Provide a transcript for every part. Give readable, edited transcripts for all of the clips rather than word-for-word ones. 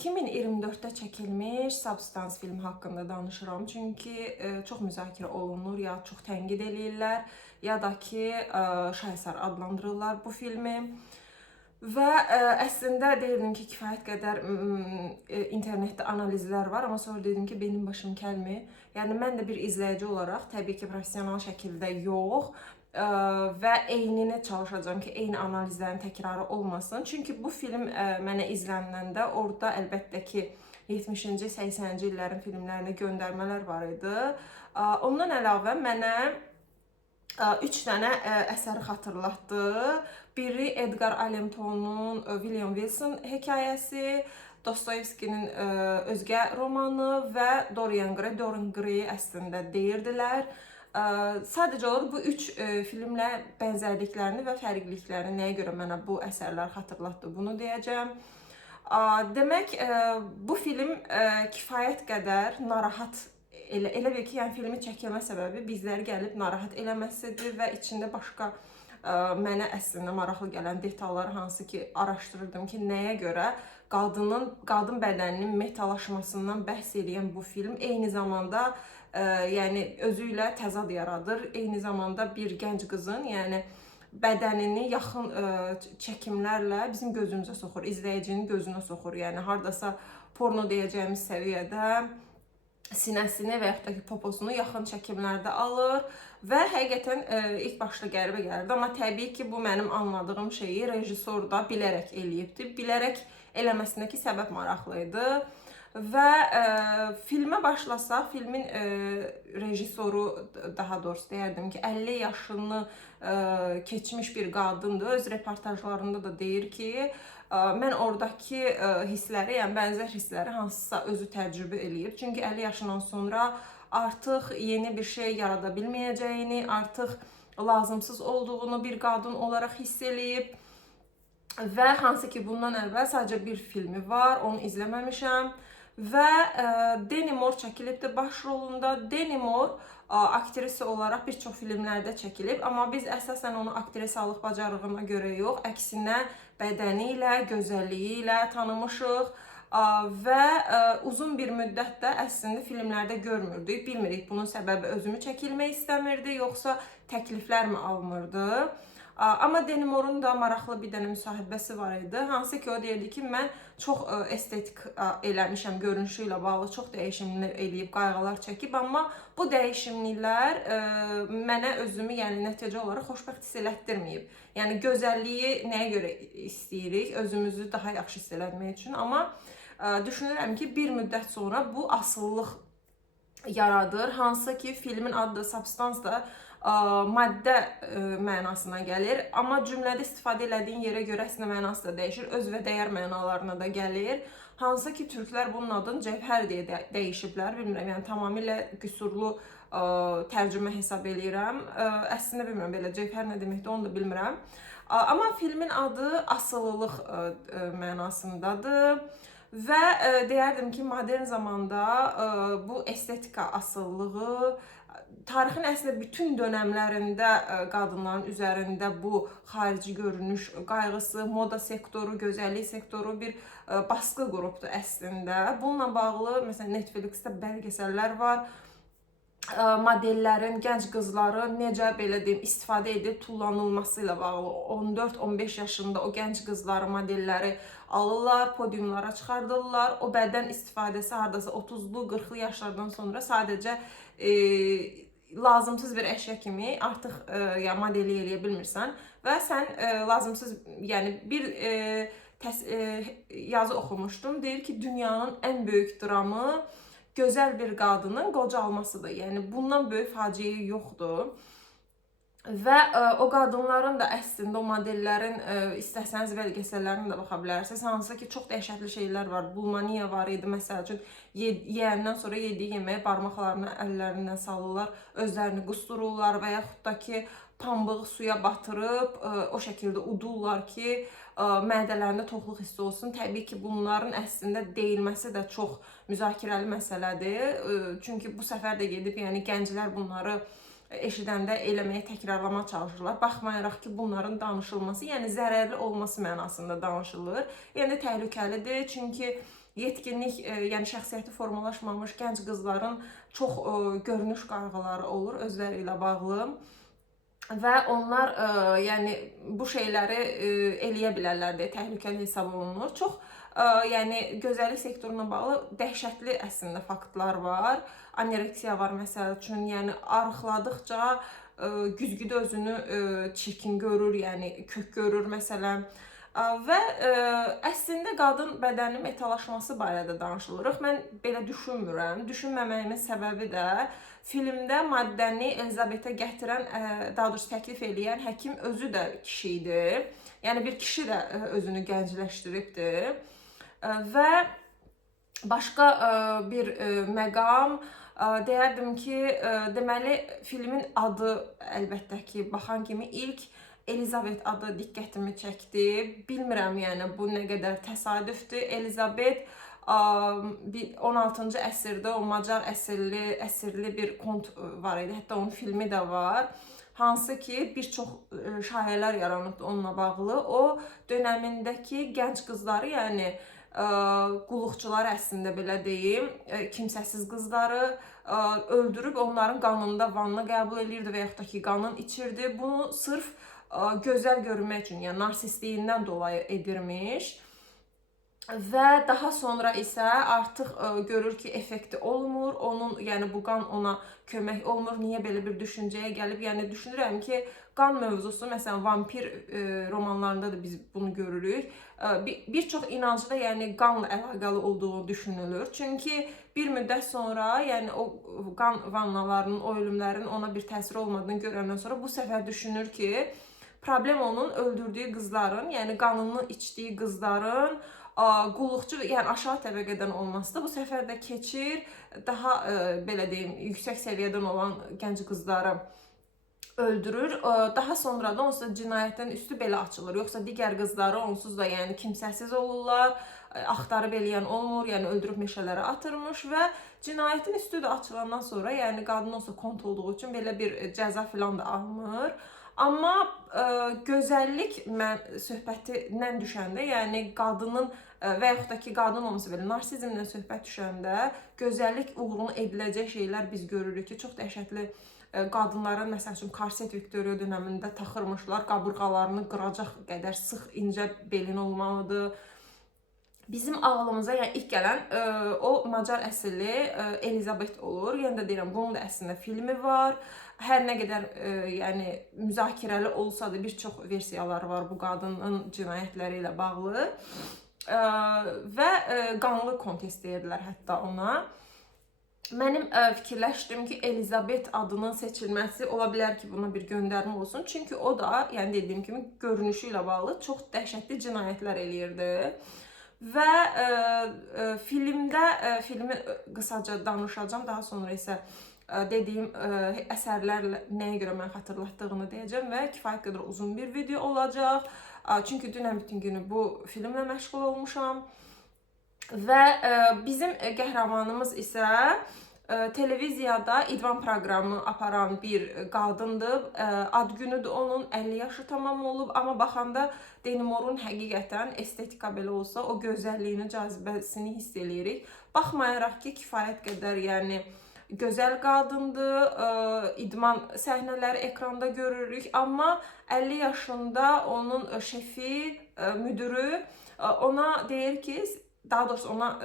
2024-də çəkilmiş Substance filmi haqqında danışıram. Çünki çox müzakirə olunur, ya çox tənqid eləyirlər, ya da ki, şaheser adlandırırlar bu filmi. Və əslində deyirdim ki, kifayət qədər internetdə analizlər var, amma sonra dedim ki, benim başım kəlmi. Yəni mən də bir izləyici olaraq, təbii ki, professional şəkildə yox, və eynini çalışacağam ki, eyni analizlərin təkrarı olmasın. Çünki bu film mənə izləniləndə orada əlbəttə ki, 70-ci, 80-ci illərin filmlərinə göndərmələr var idi. Ondan əlavə mənə 3 dənə əsəri xatırlatdı. Biri Edgar Allan Poe'nun William Wilson hekayəsi, Dostoyevskinin özgə romanı və Dorian Gray əslində deyirdilər. Sadəcə olaraq bu 3 filmlə bənzərliklərini və fərqliliklərini nəyə görə mənə bu əsərlər xatırlatdı, bunu deyəcəm. Demək, bu film kifayət qədər narahat, elə bil ki, yəni filmi çəkilmə səbəbi bizləri gəlib narahat eləməsidir və içində başqa mənə əslində maraqlı gələn detalları hansı ki, araşdırırdım ki, nəyə görə qadın bədəninin metalaşmasından bəhs edən bu film eyni zamanda yəni özü ilə təzad yaradır. Eyni zamanda bir gənc qızın, yəni bədənini yaxın çəkimlərlə bizim gözümüzə soxur, izləyicinin gözünə soxur. Yəni hardasa porno deyəcəyimiz səviyyədə sinəsini və yaxud da ki, poposunu yaxın çəkimlərdə alır və həqiqətən ilk başda qəribə gəlirdi. Amma təbii ki, bu mənim anladığım şeyi rejissor da bilərək eləyibdir. Bilərək eləməsindəki səbəb maraqlı idi. Və filmə başlasaq, filmin rejissoru, daha doğrusu deyərdim ki, 50 yaşını keçmiş bir qadındır. Öz reportajlarında da deyir ki, mən oradakı hissləri, yəni bənzər hissləri hansısa özü təcrübə eləyib. Çünki 50 yaşından sonra artıq yeni bir şey yarada bilməyəcəyini, artıq lazımsız olduğunu bir qadın olaraq hiss eləyib. Və hansı ki, bundan əvvəl sadəcə bir filmi var, onu izləməmişəm. Və Demi Moore çəkilibdir başrolunda. Demi Moore aktrisa olaraq bir çox filmlərdə çəkilib, amma biz əsasən onu aktrisalıq bacarığına görə yox, əksinə bədəni ilə, gözəlliyi ilə tanımışıq və uzun bir müddətdə əslində filmlərdə görmürdük. Bilmirik, bunun səbəbi özümü çəkilmək istəmirdi, yoxsa təkliflərmi almırdı. Amma Demi Moore'un da maraqlı bir dənə müsahibəsi var idi. Hansı ki, o deyirdi ki, mən çox estetik eləmişəm, görünüşü ilə bağlı çox dəyişimlər eləyib, qayğılar çəkib, amma bu dəyişimliklər mənə özümü, yəni nəticə olaraq xoşbəxt hiss elətdirməyib. Yəni gözəlliyi nəyə görə istəyirik? Özümüzü daha yaxşı hiss eləmək üçün, amma düşünürəm ki, bir müddət sonra bu asıllıq yaradır. Hansı ki, filmin adı da Substance da maddə mənasına gəlir, amma cümlədə istifadə elədiyin yerə görə əslində mənası da dəyişir, öz və dəyər mənalarına da gəlir. Hansı ki, türklər bunun adını cəvhər deyə dəyişiblər, bilmirəm, yəni tamamilə qüsurlu tərcümə hesab eləyirəm. Əslində bilmirəm, belə cəvhər nə deməkdir, onu da bilmirəm. Amma filmin adı asılılıq mənasındadır. Və deyərdim ki, modern zamanda bu estetika asılılığı tarixin əslində bütün dönəmlərində qadınların üzərində bu xarici görünüş qayğısı, moda sektoru, gözəllik sektoru bir baskı qurubdur əslində. Bununla bağlı, məsələn, Netflixdə bəlgesəllər var. Modellərin, gənc qızların necə belə deyim, istifadə edib tullanılması ilə bağlı 14-15 yaşında o gənc qızları, modelləri alırlar, podiumlara çıxardırlar. O bədən istifadəsi hardasa 30-lu, 40-lı yaşlardan sonra sadəcə lazımsız bir əşya kimi artıq modeli eləyə bilmirsən və sən lazımsız, yəni bir yazı oxumuşdum, deyir ki, dünyanın ən böyük dramı gözəl bir qadının qocalmasıdır. Yəni bundan böyük faciə yoxdur. Və o qadınların da əslində o modellərin istəsəniz bəlgesəllərinə də baxa bilərsiniz. Hansı ki, çox dəhşətli şeylər var. Bulmaniya var idi, məsəl üçün, yeyəndən sonra yediyi yeməyə barmaqlarını əllərindən salırlar, özlərini qustururlar və yaxud da ki, pambığı suya batırıb o şəkildə udurlar ki, mədələrində toxluq hissi olsun. Təbii ki, bunların əslində deyilməsi də çox müzakirəli məsələdir. Çünki bu səfər də gedib, yəni gənclər bunları eşidəndə eləməyə təkrarlamağa çalışırlar. Baxmayaraq ki, bunların danışılması, yəni zərərli olması mənasında danışılır. Yəni təhlükəlidir, çünki yetkinlik, yəni şəxsiyyəti formalaşmamış gənc qızların çox görünüş qayğıları olur özləri ilə bağlı və onlar yəni bu şeyləri eləyə bilərlər deyə təhlükəli hesab olunur. Çox yəni gözəllik sektoruna bağlı dəhşətli əslində faktlar var. Anoreksiya var məsəl üçün, yəni arıqladıqca güzgüdə özünü çirkin görür, yəni kök görür məsələn. Və əslində qadın bədəninin metalaşması barədə danışılırıq. Mən belə düşünmürəm. Düşünməməyimin səbəbi də filmdə maddəni Elizabetə gətirən, daha doğrusu təklif eləyən həkim özü də kişi idi. Yəni bir kişi də özünü gəncləşdiribdi. Və başqa bir məqam deyərdim ki, deməli filmin adı əlbəttə ki, baxan kimi ilk Elizabet adı diqqətimi çəkdi. Bilmirəm, yəni bu nə qədər təsadüfdür. Elizabet 16-cı əsrdə o Macar əsirli bir kont var idi. Hətta onun filmi də var. Hansı ki, bir çox şayələr yaranıbdı onunla bağlı. O dönəmindəki gənc qızları, yəni qulluqçuları əslində belə deyim, kimsəsiz qızları öldürüb onların qanında vanna qəbul edirdi və yaxud da ki, qanın içirdi. Bunu sırf gözəl görünmək üçün, yəni narsistliyindən dolayı edirmiş. Və daha sonra isə artıq görür ki, effekti olmur. Onun, yəni bu qan ona kömək olmur. Niyə belə bir düşüncəyə gəlib? Yəni düşünürəm ki, qan mövzusu, məsələn, vampir romanlarında da biz bunu görürük. Bir çox inancda, yəni qanla əlaqəli olduğu düşünülür. Çünki bir müddət sonra, yəni o qan vannalarının, o ölümlərin ona bir təsir olmadığını görəndən sonra bu səfər düşünür ki, problem onun öldürdüyü qızların, yəni qanını içdiyi qızların qulluqçu, yəni aşağı təbəqədən olması da bu səfər də keçir, daha belə deyim, yüksək səviyyədən olan gənc qızları öldürür. Daha sonra da onsuz da cinayətdən üstü belə açılır. Yoxsa digər qızları onsuz da yəni kimsəsiz olurlar, axtarıb eləyən olmur, yəni öldürüb meşələrə atırmış və cinayətin üstü də açılandan sonra, yəni qadın olsa kont olduğu üçün belə bir cəza filan da almır. Amma gözəllik söhbətindən düşəndə, yəni qadının və yaxud da ki, qadın olmasa belə narsizmdən söhbət düşəndə gözəllik uğruna ediləcək şeylər biz görürük ki, çox dəhşətli qadınların, məsəl üçün, korset Viktoriya dönəmində taxırmışlar, qabırğalarını qıracaq qədər sıx, incə belin olmalıdır. Bizim ağlımıza yəni ilk gələn o Macar əsilli Elizabet olur. Yəni də deyirəm, bunun da əslində filmi var. Hər nə qədər yəni müzakirəli olsa da bir çox versiyalar var bu qadının cinayətləri ilə bağlı. Və qanlı kontest deyirdilər hətta ona. Mənim fikirləşdim ki, Elizabet adının seçilməsi ola bilər ki, buna bir göndərmə olsun. Çünki o da, yəni dediyim kimi, görünüşü ilə bağlı çox dəhşətli cinayətlər eləyirdi. Və filmi qısaca danışacağım, daha sonra isə dediyim əsərlərlə nəyə görə mən xatırlatdığını deyəcəm və kifayət qədər uzun bir video olacaq. Çünki dünən bütün günü bu filmlə məşğul olmuşam. Və bizim qəhrəmanımız isə televiziyada idman proqramı aparan bir qadındır. Ad günüdür onun, 50 yaşı tamam olub. Amma baxanda Demi Moore'un həqiqətən estetika belə olsa, o gözəlliyini, cazibəsini hiss eləyirik. Baxmayaraq ki, kifayət qədər yəni gözəl qadındır, idman səhnələri ekranda görürük. Amma 50 yaşında onun şefi, müdürü ona deyir ki, daha doğrusu ona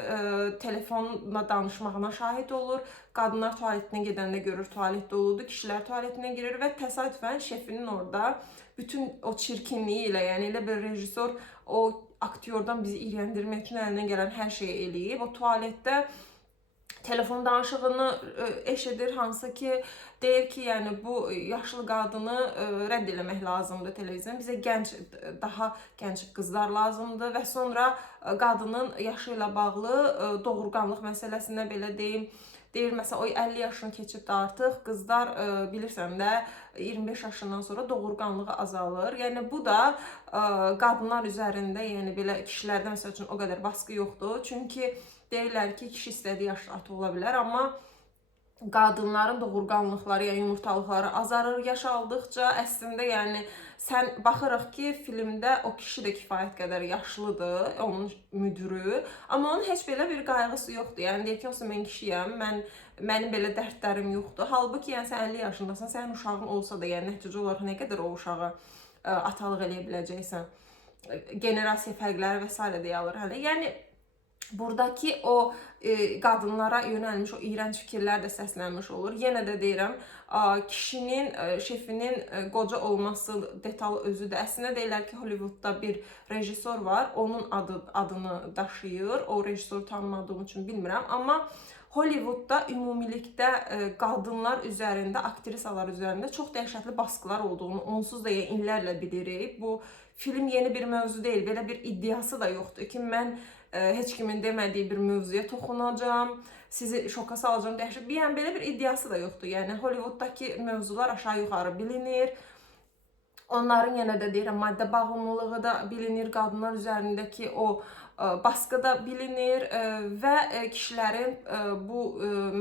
telefonla danışmağına şahid olur. Qadınlar tualetinə gedəndə görür, tualet doludur. Kişilər tualetinə girir və təsadüfən şefinin orada bütün o çirkinliyi ilə, yəni elə bir rejissor o aktyordan bizi iyrəndirmək üçün əlindən gələn hər şeyi eləyib. O tualetdə telefon danışığını eşidir, hansı ki deyir ki, yəni bu yaşlı qadını rədd eləmək lazımdır televizyon. Bizə daha gənc qızlar lazımdır və sonra qadının yaşı ilə bağlı doğurqanlıq məsələsində belə deyim, deyir məsələn, o 50 yaşını keçib də artıq qızlar bilirsən də 25 yaşından sonra doğurqanlığı azalır. Yəni bu da qadınlar üzərində, yəni belə kişilərdə məsəl üçün o qədər baskı yoxdur. Çünki deyirlər ki, kişi istədiyi yaşda ata ola bilər, amma qadınların doğurganlıqları, yəni yumurtalıqları azalır yaş aldıqca. Əslində, yəni sən baxırıq ki, filmdə o kişi də kifayət qədər yaşlıdır, onun müdürü, amma onun heç belə bir qayğısı yoxdur. Yəni deyək ki, olsa mən kişiyəm, mənim belə dərdlərim yoxdur. Halbuki yəni sən 50 yaşındasan, sənin uşağın olsa da, yəni nəticə olaraq nə qədər o uşağa atalıq eləyə biləcəksən. Generasiya fərqləri və s. deyə alır hələ. Yəni buradakı o qadınlara yönəlmiş o iyrənc fikirlər də səslənmiş olur. Yenə də deyirəm, kişinin, şefinin qoca olması detalı özü də. Əslində deyirlər ki, Hollywoodda bir rejissor var, onun adını daşıyır. O rejissoru tanımadığım üçün bilmirəm, amma Hollywoodda ümumilikdə qadınlar üzərində, aktrisalar üzərində çox dəhşətli baskılar olduğunu onsuz da illərlə bilirik. Bu film yeni bir mövzu deyil, belə bir iddiası da yoxdur ki, mən heç kimin demədiyi bir mövzuya toxunacağam, sizi şoka salacağım, dəhşət. Yəni belə bir iddiası da yoxdur. Yəni Hollivooddakı mövzular aşağı-yuxarı bilinir. Onların yenə də deyirəm, maddə bağımlılığı da bilinir, qadınlar üzərindəki o baskı da bilinir və kişilərin bu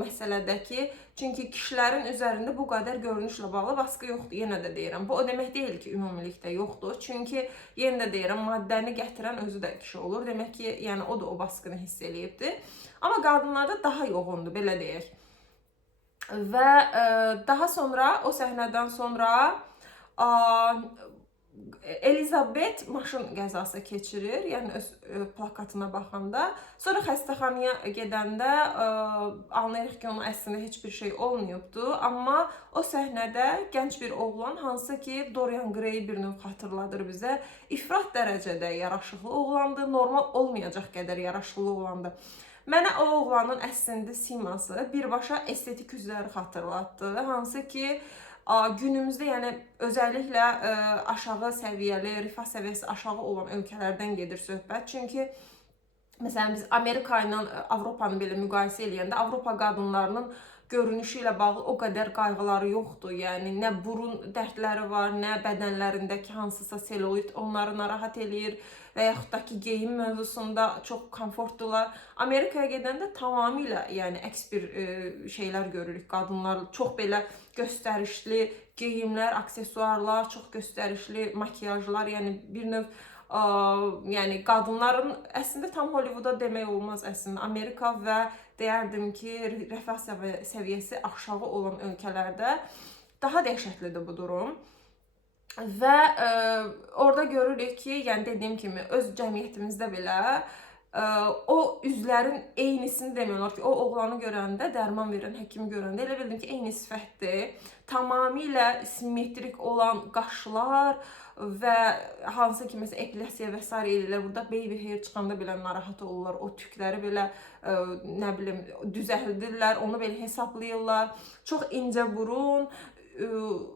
məsələdəki, çünki kişilərin üzərində bu qədər görünüşlə bağlı baskı yoxdur, yenə də deyirəm. Bu o demək deyil ki, ümumilikdə yoxdur. Çünki yenə də deyirəm, maddəni gətirən özü də kişi olur. Demək ki, yəni o da o baskını hiss eləyibdir. Amma qadınlarda daha yoğundur, belə deyək. Və daha sonra, o səhnədən sonra Elizabeth maşın qəzası keçirir, yəni öz plakatına baxanda. Sonra xəstəxanaya gedəndə anlayırıq ki, onun əslində heç bir şey olmayıbdı. Amma o səhnədə gənc bir oğlan, hansı ki Dorian Gray bir növ xatırladır bizə, ifrat dərəcədə yaraşıqlı oğlandı, normal olmayacaq qədər yaraşıqlı oğlandı. Mənə o oğlanın əslində siması birbaşa estetik üzləri xatırlatdı, hansı ki günümüzdə, yəni özəlliklə aşağı səviyyəli, rifah səviyyəsi aşağı olan ölkələrdən gedir söhbət. Çünki məsələn biz Amerika ilə Avropanı belə müqayisə eləyəndə Avropa qadınlarının görünüşü ilə bağlı o qədər qayğıları yoxdur. Yəni nə burun dərdləri var, nə bədənlərindəki hansısa selülit onları narahat eləyir və yaxud da ki geyim mövzusunda çox komfortdular. Amerikaya gedəndə tamamilə yəni əks bir şeylər görürük. Qadınlar çox belə göstərişli geyimlər, aksesuarlar, çox göstərişli makyajlar, yəni bir növ yəni qadınların əslində tam Hollivooda demək olmaz əslində. Amerika və deyərdim ki, rəfah səviyyəsi aşağı olan ölkələrdə daha dəhşətlidir bu durum. Və orada görürük ki, yəni dediyim kimi öz cəmiyyətimizdə belə o üzlərin eynisini demək olar ki, o oğlanı görəndə, dərman verən həkimi görəndə elə bildim ki, eyni sifətdir. Tamamilə simmetrik olan qaşlar və hansı ki, məsələn, epilyasiya və s. eləyirlər. Burada baby hair çıxanda belə narahat olurlar. O tükləri belə, nə bilim, düzəldirlər, onu belə hesablayırlar. Çox incə burun,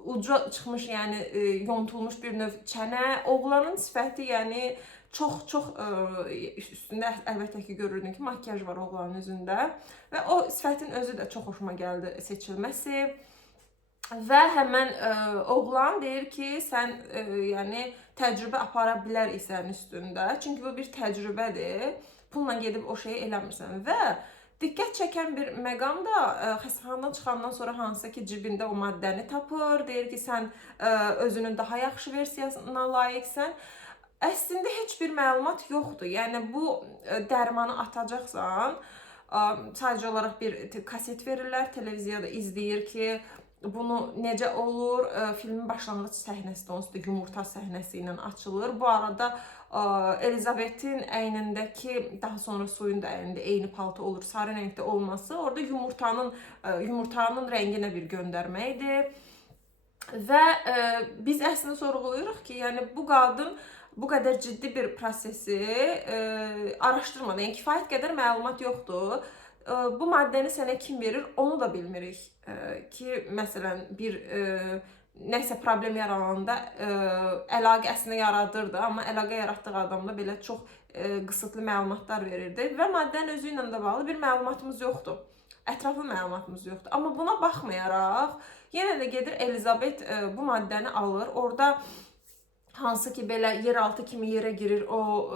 uca çıxmış, yəni yontulmuş bir növ çənə. Oğlanın sifəti, yəni çox üstündə əlbəttə ki görürdüm ki, makyaj var oğlanın üzündə və o sifətin özü də çox xoşuma gəldi seçilməsi. Və həmən oğlan deyir ki, sən yəni təcrübə apara bilər isən üstündə. Çünki bu bir təcrübədir. Pulla gedib o şeyi eləmirsən və diqqət çəkən bir məqam da xəstəxanadan çıxandan sonra hansı ki cibində o maddəni tapır. Deyir ki, sən özünün daha yaxşı versiyasına layiqsən. Əslində heç bir məlumat yoxdur. Yəni bu dərmanı atacaqsan, sadəcə olaraq bir kaset verirlər, televiziyada izləyir ki, bunu necə olur? Filmin başlanğıc səhnəsi də onsuz da yumurta səhnəsi ilə açılır. Bu arada Elizabeth'in əynindəki, daha sonra suyun da əynində eyni palto olur, sarı rəngdə olması orada yumurtanın rənginə bir göndərməkdir. Və biz əslində sorğuluyuruq ki, yəni bu qadın bu qədər ciddi bir prosesi araşdırmadan, yəni kifayət qədər məlumat yoxdur. Bu maddəni sənə kim verir, onu da bilmirik ki, məsələn, bir nəsə problem yarananda əlaqə əslində yaradırdı, amma əlaqə yaratdığı adamda belə çox qısıtlı məlumatlar verirdi və maddənin özü ilə də bağlı bir məlumatımız yoxdur. Ətraflı məlumatımız yoxdur. Amma buna baxmayaraq, yenə də gedir Elizabeth bu maddəni alır. Orada hansı ki belə yeraltı kimi yerə girir, o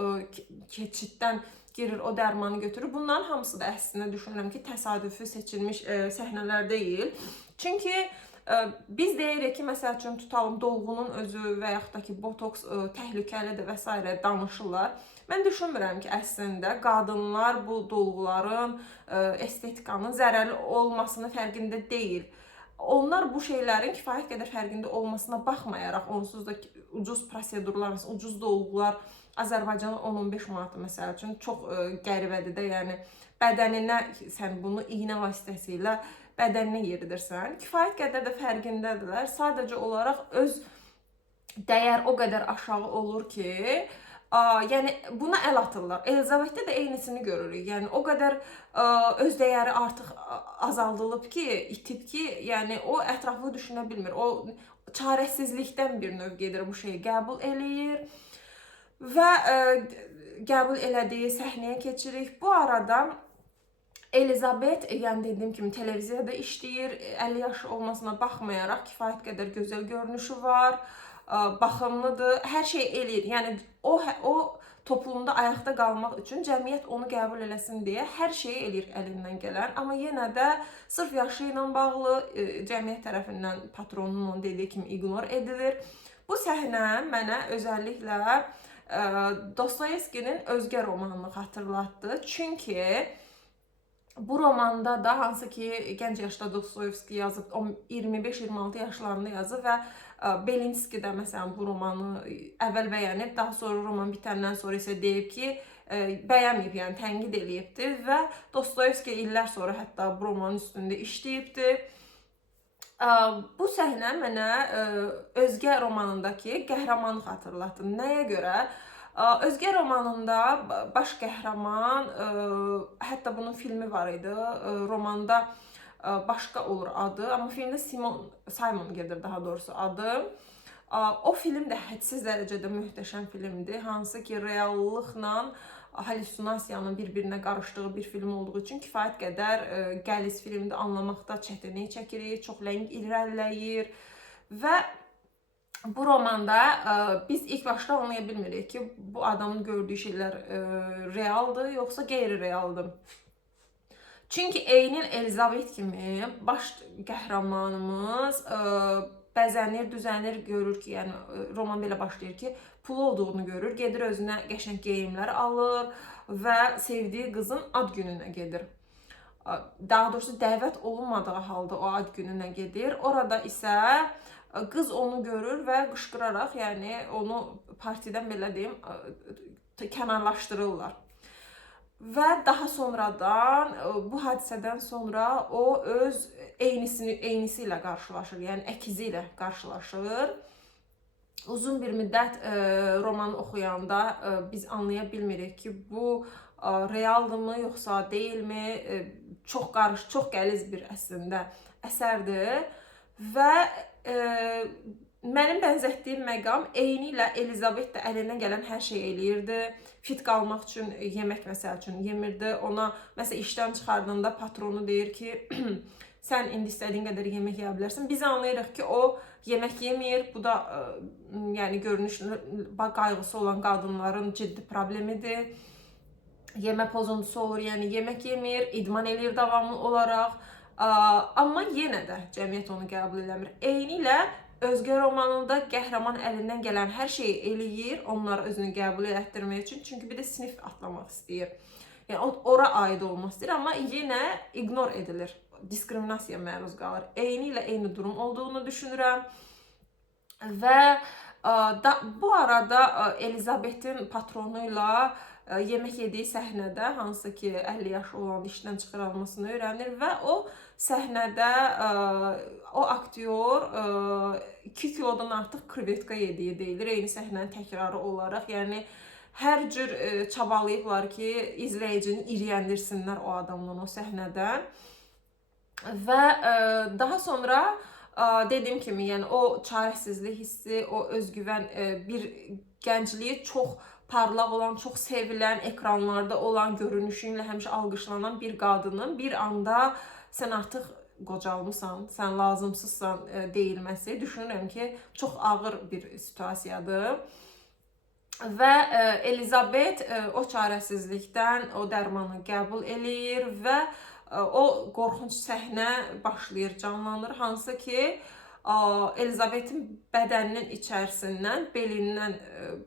keçiddən girir, o dərmanı götürür. Bunların hamısı da əslində düşünürəm ki, təsadüfi seçilmiş səhnələr deyil. Çünki biz deyirik ki, məsəl üçün tutalım dolğunun özü və yaxud da ki, botoks təhlükəlidir və s. danışırlar. Mən düşünmürəm ki, əslində qadınlar bu dolğuların, estetikanın zərərli olmasının fərqində deyil. Onlar bu şeylərin kifayət qədər fərqində olmasına baxmayaraq, onsuz da ucuz prosedurlar, ucuz dolğular Azərbaycanın 10-15 manatı məsəl üçün çox qəribədir də, yəni bədəninə sən bunu iynə vasitəsilə bədəninə yeridirsən. Kifayət qədər də fərqindədirlər. Sadəcə olaraq öz dəyər o qədər aşağı olur ki, yəni buna əl atırlar. Elizabetdə də eynisini görürük. Yəni o qədər öz dəyəri artıq azaldılıb ki, itib ki, yəni o ətraflı düşünə bilmir. O çarəsizlikdən bir növ gedir bu şeyi qəbul eləyir və qəbul elədiyi səhnəyə keçirik. Bu arada Elizabet, yəni dediyim kimi televiziyada işləyir, 50 yaşı olmasına baxmayaraq kifayət qədər gözəl görünüşü var, baxımlıdır, hər şey eləyir. Yəni o toplumda ayaqda qalmaq üçün cəmiyyət onu qəbul eləsin deyə hər şeyi eləyir əlindən gələn. Amma yenə də sırf yaşı ilə bağlı cəmiyyət tərəfindən patronun onun dediyi kimi ignor edilir. Bu səhnə mənə özəlliklə Dostoyevskinin Özgə romanını xatırlatdı. Çünki bu romanda da hansı ki gənc yaşda Dostoyevski yazıb, 25-26 yaşlarında yazıb və Belinski də məsələn bu romanı əvvəl bəyənib, daha sonra roman bitəndən sonra isə deyib ki, bəyənməyib, yəni tənqid eləyibdir və Dostoyevski illər sonra hətta bu romanın üstündə işləyibdir. Bu səhnə mənə Özgə romanındakı qəhrəmanı xatırlatdı. Nəyə görə? Özgə romanında baş qəhrəman, hətta bunun filmi var idi, romanda başqa olur adı, amma filmdə Simon gedir daha doğrusu adı. O film də hədsiz dərəcədə möhtəşəm filmdir, hansı ki reallıqla halüsinasiyanın bir-birinə qarışdığı bir film olduğu üçün kifayət qədər qəliz filmdə anlamaqda çətinlik çəkirik, çox ləng irəliləyir və bu romanda biz ilk başda anlaya bilmirik ki, bu adamın gördüyü şeylər realdır, yoxsa qeyri-realdır. Çünki eynin Elizabet kimi baş qəhrəmanımız bəzənir, düzənir, görür ki, yəni roman belə başlayır ki, pulu olduğunu görür, gedir özünə qəşəng geyimlər alır və sevdiyi qızın ad gününə gedir. Daha doğrusu dəvət olunmadığı halda o ad gününə gedir. Orada isə qız onu görür və qışqıraraq, yəni onu partidən belə deyim, kənarlaşdırırlar. Və daha sonradan, bu hadisədən sonra o öz eynisi ilə qarşılaşır, yəni əkizi ilə qarşılaşır. Uzun bir müddət romanı oxuyanda biz anlaya bilmirik ki, bu realdırmı, yoxsa deyilmi, çox qarışıq, çox qəliz bir əslində əsərdir. Və mənim bənzətdiyim məqam eyni ilə Elizabet də əlindən gələn hər şey eləyirdi. Fit qalmaq üçün yemək məsəl üçün yemirdi. Ona məsəl işdən çıxardığında patronu deyir ki, sən indi istədiyin qədər yemək yeyə bilərsən. Biz anlayırıq ki, o yemək yemir. Bu da yəni görünüş qayğısı olan qadınların ciddi problemidir. Yemək pozuntusu olur, yəni yemək yemir, idman eləyir davamlı olaraq. Amma yenə də cəmiyyət onu qəbul eləmir. Eyni ilə Özgə romanında qəhrəman əlindən gələn hər şeyi eləyir, onları özünü qəbul etdirmək üçün. Çünki bir də sinif atlamaq istəyir. Yəni ora aid olmaq istəyir, amma yenə ignor edilir. Diskriminasiya məruz qalır. Eyni ilə eyni durum olduğunu düşünürəm. Və bu arada Elizabetin patronu ilə yemək yediyi səhnədə, hansı ki 50 yaşı olan işdən çıxarılmasını öyrənir və o səhnədə o aktyor 2 kilodan artıq krevetka yediyi deyilir. Eyni səhnənin təkrarı olaraq, yəni hər cür çabalayıblar ki, izləyicini iriyəndirsinlər o adamdan o səhnədən. Və daha sonra dediyim kimi, yəni o çarəsizlik hissi, o özgüvən, bir gəncliyi çox parlaq olan, çox sevilən, ekranlarda olan, görünüşü ilə həmişə alqışlanan bir qadının bir anda sən artıq qocalmısan, sən lazımsızsan deyilməsi, düşünürəm ki, çox ağır bir situasiyadır. və Elizabet o çarəsizlikdən o dərmanı qəbul eləyir və o qorxunc səhnə başlayır, canlanır, hansı ki Elizabetin bədəninin içərisindən, belindən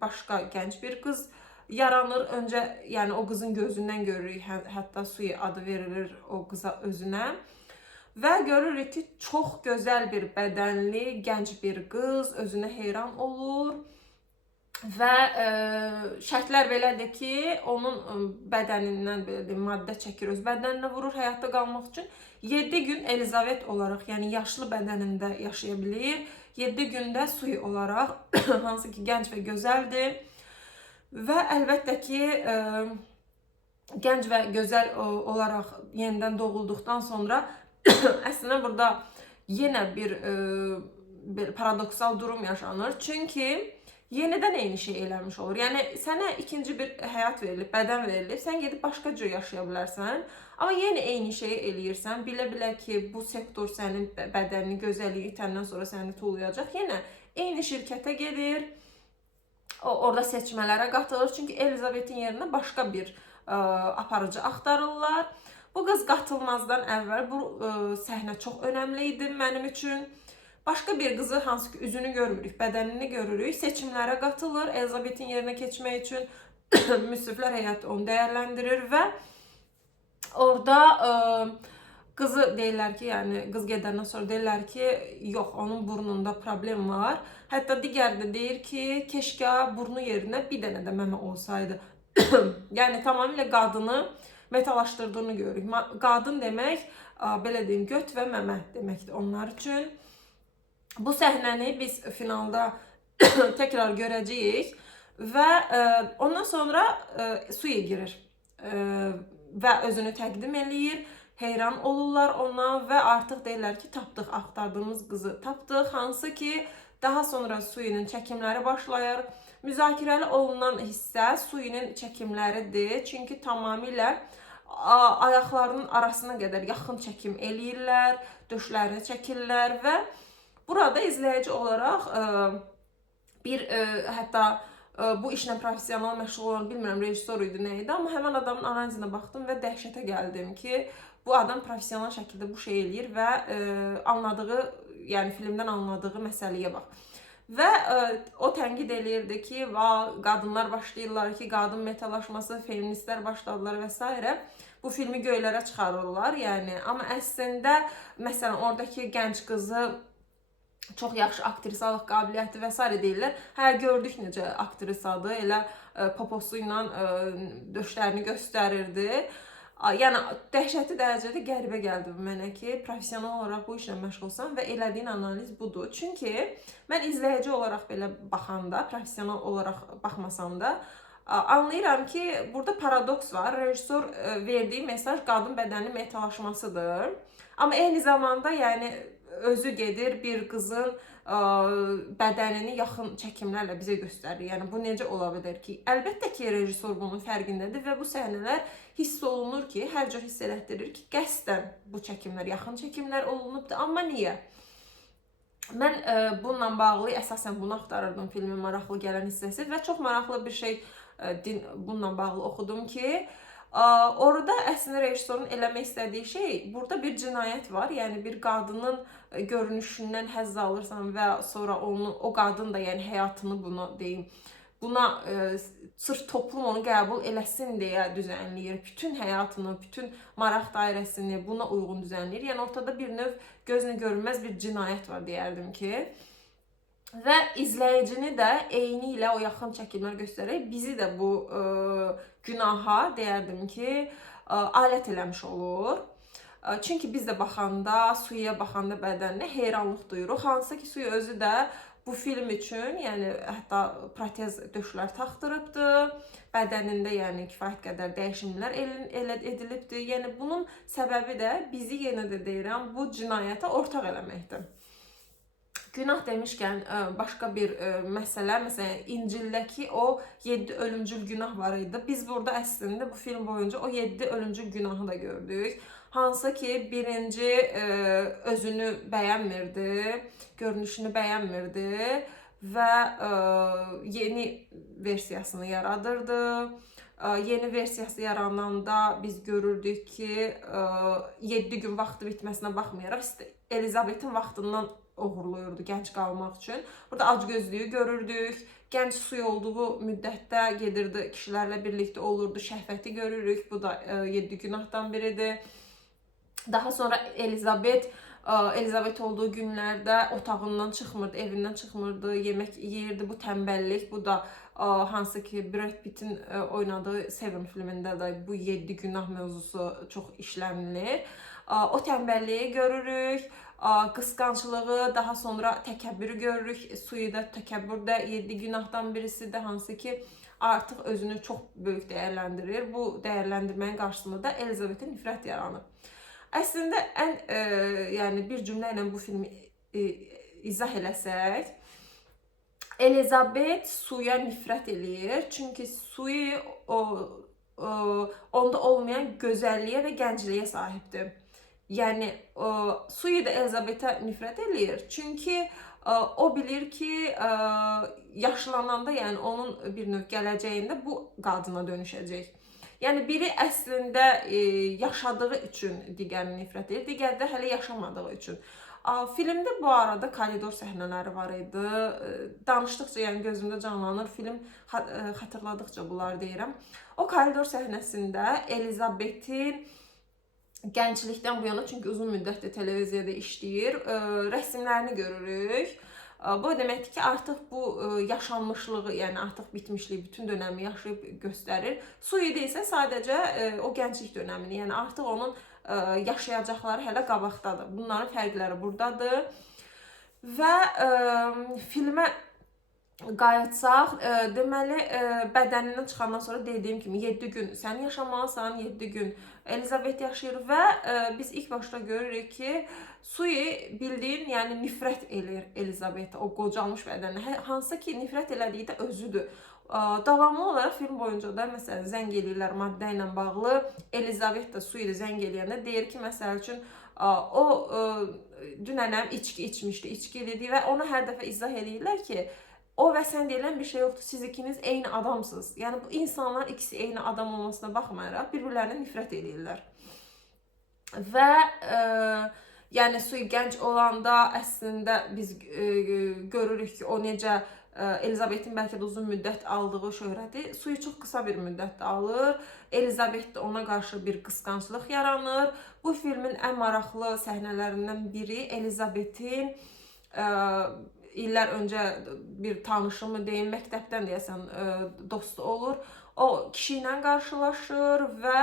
başqa gənc bir qız yaranır. Öncə, yəni o qızın gözündən görürük, hətta Suyi adı verilir o qıza özünə. Və görürük ki, çox gözəl bir bədənli, gənc bir qız, özünə heyran olur. Və şərtlər belədir ki, onun bədənindən belə deyim, maddə çəkir, öz bədəninə vurur həyatda qalmaq üçün. 7 gün Elizabet olaraq, yəni yaşlı bədənində yaşaya bilir. 7 gündə Suyi olaraq, hansı ki gənc və gözəldir. Və əlbəttə ki, gənc və gözəl olaraq yenidən doğulduqdan sonra əslində burada yenə bir paradoksal durum yaşanır. Çünki yenidən eyni şey eləmiş olur. Yəni sənə ikinci bir həyat verilib, bədən verilib, sən gedib başqa cür yaşaya bilərsən. Amma yenə eyni şeyi eləyirsən, bilə-bilə ki, bu sektor sənin bədənini, gözəlliyi itəndən sonra səni tullayacaq. Yenə eyni şirkətə gedir, orada seçmələrə qatılır. Çünki Elizabetin yerinə başqa bir aparıcı axtarırlar. Bu qız qatılmazdan əvvəl bu səhnə çox önəmli idi mənim üçün. Başqa bir qızı, hansı ki üzünü görmürük, bədənini görürük, seçimlərə qatılır. Elizabetin yerinə keçmək üçün müsriflər heyəti onu dəyərləndirir və orada qızı deyirlər ki, yəni qız gedəndən sonra deyirlər ki, yox, onun burnunda problem var. Hətta digər də deyir ki, keşkə burnu yerinə bir dənə də məmə olsaydı. Yəni tamamilə qadını metalaşdırdığını görürük. Qadın demək, belə deyim, göt və məmə deməkdir onlar üçün. Bu səhnəni biz finalda təkrar görəcəyik və ondan sonra Suyi girir və özünü təqdim eləyir. Heyran olurlar ona və artıq deyirlər ki, tapdıq, axtardığımız qızı tapdıq. Hansı ki, daha sonra Suyinin çəkimləri başlayır. Müzakirəli olunan hissə Suyinin çəkimləridir. Çünki tamamilə ayaqlarının arasına qədər yaxın çəkim eləyirlər, döşlərini çəkirlər və burada izləyici olaraq hətta bu işlə professional məşğul olan, bilmirəm rejissor idi, nə idi, amma həmən adamın analizinə baxdım və dəhşətə gəldim ki, bu adam professional şəkildə bu şey eləyir və anladığı, yəni filmdən anladığı məsələyə bax. Və o tənqid eləyirdi ki, qadınlar başlayırlar ki, qadın metalaşması, feministlər başladılar və s. Bu filmi göylərə çıxarırlar, yəni. Amma əslində, məsələn, oradakı gənc qızı çox yaxşı aktrisalıq qabiliyyəti və s. deyirlər. Hə, gördük necə aktrisadır, elə poposu ilə döşlərini göstərirdi. Yəni, dəhşəti dərəcədə qəribə gəldi mənə ki, professional olaraq bu işlə məşğulsan və elədiyin analiz budur. Çünki mən izləyici olaraq belə baxanda, professional olaraq baxmasam da, anlayıram ki, burada paradoks var. Rejissor verdiyi mesaj qadın bədəninin metalaşmasıdır. Amma eyni zamanda, yəni, özü gedir bir qızın bədənini yaxın çəkimlərlə bizə göstərir. Yəni, bu necə ola bilər ki? Əlbəttə ki, rejissor bunun fərqindədir və bu səhnələr hiss olunur ki, hər cür hiss elətdirir ki, qəsdən bu çəkimlər, yaxın çəkimlər olunubdur. Amma niyə? Mən bununla bağlı əsasən bunu axtarırdım filmin maraqlı gələn hissəsi və çox maraqlı bir şey bununla bağlı oxudum ki, orada əslində rejissorun eləmək istədiyi şey, burada bir cinayət var. Yəni bir qadının görünüşündən həzz alırsan və sonra o qadın da, yəni həyatını buna sırf toplum onu qəbul eləsin deyə düzənləyir. Bütün həyatını, bütün maraq dairəsini buna uyğun düzənləyir. Yəni ortada bir növ gözlə görünməz bir cinayət var deyərdim ki. Və izləyicini də eyni ilə o yaxın çəkimlər göstərək, bizi də bu günaha deyərdim ki, alət eləmiş olur. Çünki biz də baxanda, Suya baxanda bədəninə heyranlıq duyuruq. Hansı ki, Suya özü də bu film üçün, yəni hətta protez döşlər taxdırıbdır. Bədənində yəni kifayət qədər dəyişimlər edilibdir. Yəni bunun səbəbi də bizi yenə də deyirəm, bu cinayətə ortaq eləməkdir. Günah demişkən, başqa bir məsələ, məsələn, İncildəki o 7 ölümcül günah var idi. Biz burada əslində bu film boyunca o 7 ölümcül günahı da gördük. Hansı ki, birinci özünü bəyənmirdi, görünüşünü bəyənmirdi və yeni versiyasını yaradırdı. Yeni versiyası yarananda biz görürdük ki 7 gün vaxtı bitməsinə baxmayaraq Elizabetin vaxtından uğurluyurdu gənc qalmaq üçün. Burada acgözlüyü görürdük. Gənc Suyu olduğu müddətdə gedirdi, kişilərlə birlikdə olurdu, şəhvəti görürük. Bu da 7 günahdan biridir. Daha sonra Elizabet olduğu günlərdə otağından çıxmırdı, evindən çıxmırdı, yemək yeyirdi. Bu tənbəllik, bu da hansı ki Brad Pitt'in oynadığı Seven filmində də bu 7 günah mövzusu çox işlənilir. O tənbəlliyi görürük, qısqanclığı, daha sonra təkəbbürü görürük. Suyu da təkəbbür də 7 günahdan birisidir, hansı ki artıq özünü çox böyük dəyərləndirir. Bu dəyərləndirməyin qarşısında da Elizabetin nifrət yaranır. Əslində yəni bir cümlə ilə bu filmi izah eləsək, Elizabet Suya nifrət eləyir. Çünki Suyu onda olmayan gözəlliyə və gəncliyə sahibdir. Yəni Suyu da Elizabetə nifrət eləyir. Çünki o bilir ki, yaşlananda, yəni onun bir növ gələcəyində bu qadına dönüşəcək. Yəni biri əslində yaşadığı üçün digərini nifrət edir, digəri də hələ yaşamadığı üçün. Filmdə bu arada koridor səhnələri var idi. Danışdıqca yəni gözümdə canlanır, film xatırladıqca bunları deyirəm. O koridor səhnəsində Elizabetin gənclikdən bu yana, çünki uzun müddətdir televiziyada işləyir, rəsmlərini görürük. Bu deməkdir ki, artıq bu yaşanmışlığı, yəni artıq bitmişliyi, bütün dönəmi yaşayıb göstərir. Suyu isə sadəcə o gənclik dönəmini, yəni artıq onun yaşayacaqları hələ qabaqdadır. Bunların fərqləri buradadır. Və filmə qayıtsaq, deməli bədənindən çıxandan sonra dediyim kimi 7 gün sən yaşamalısan, 7 gün Elizabet yaşayır və biz ilk başda görürük ki, Suyu bildiyin, yəni nifrət eləyir Elizabetə, o qocalmış bədəninə. Hansı ki nifrət elədiyi də özüdür. Davamlı olaraq film boyunca da məsələn zəng eləyirlər maddə ilə bağlı. Elizabet də Suyu zəng eləyəndə deyir ki, məsəl üçün o dünənəm içki içmişdi, içki dedi və ona hər dəfə izah eləyirlər ki, o və sən deyilən bir şey yoxdur, siz ikiniz eyni adamsınız. Yəni bu insanlar ikisi eyni adam olmasına baxmayaraq bir-birlərinə nifrət eləyirlər. Və yəni Suyu gənc olanda əslində biz görürük ki, o necə Elizabetin bəlkə də uzun müddət aldığı şöhrəti Suyu çox qısa bir müddətdə alır. Elizabet də ona qarşı bir qısqanclıq yaranır. Bu filmin ən maraqlı səhnələrindən biri Elizabetin illər öncə bir tanışımı deyim, məktəbdən deyəsən dostu olur. O kişi ilə qarşılaşır və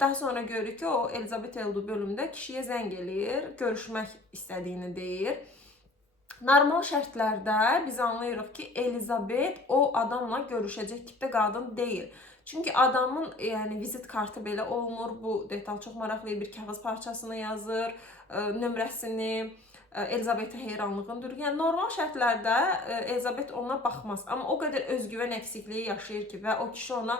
daha sonra görürük ki, o Elizabet olduğu bölümdə kişiyə zəng eləyir, görüşmək istədiyini deyir. Normal şərtlərdə biz anlayırıq ki, Elizabet o adamla görüşəcək tipdə qadın deyil. Çünki adamın yəni vizit kartı belə olmur. Bu detal çox maraqlı, bir kağız parçasını yazır, nömrəsini. Elizabetə heyranlığını duyur. Yəni normal şərtlərdə Elizabet ona baxmaz. Amma o qədər özgüvən əksikliyi yaşayır ki və o kişi ona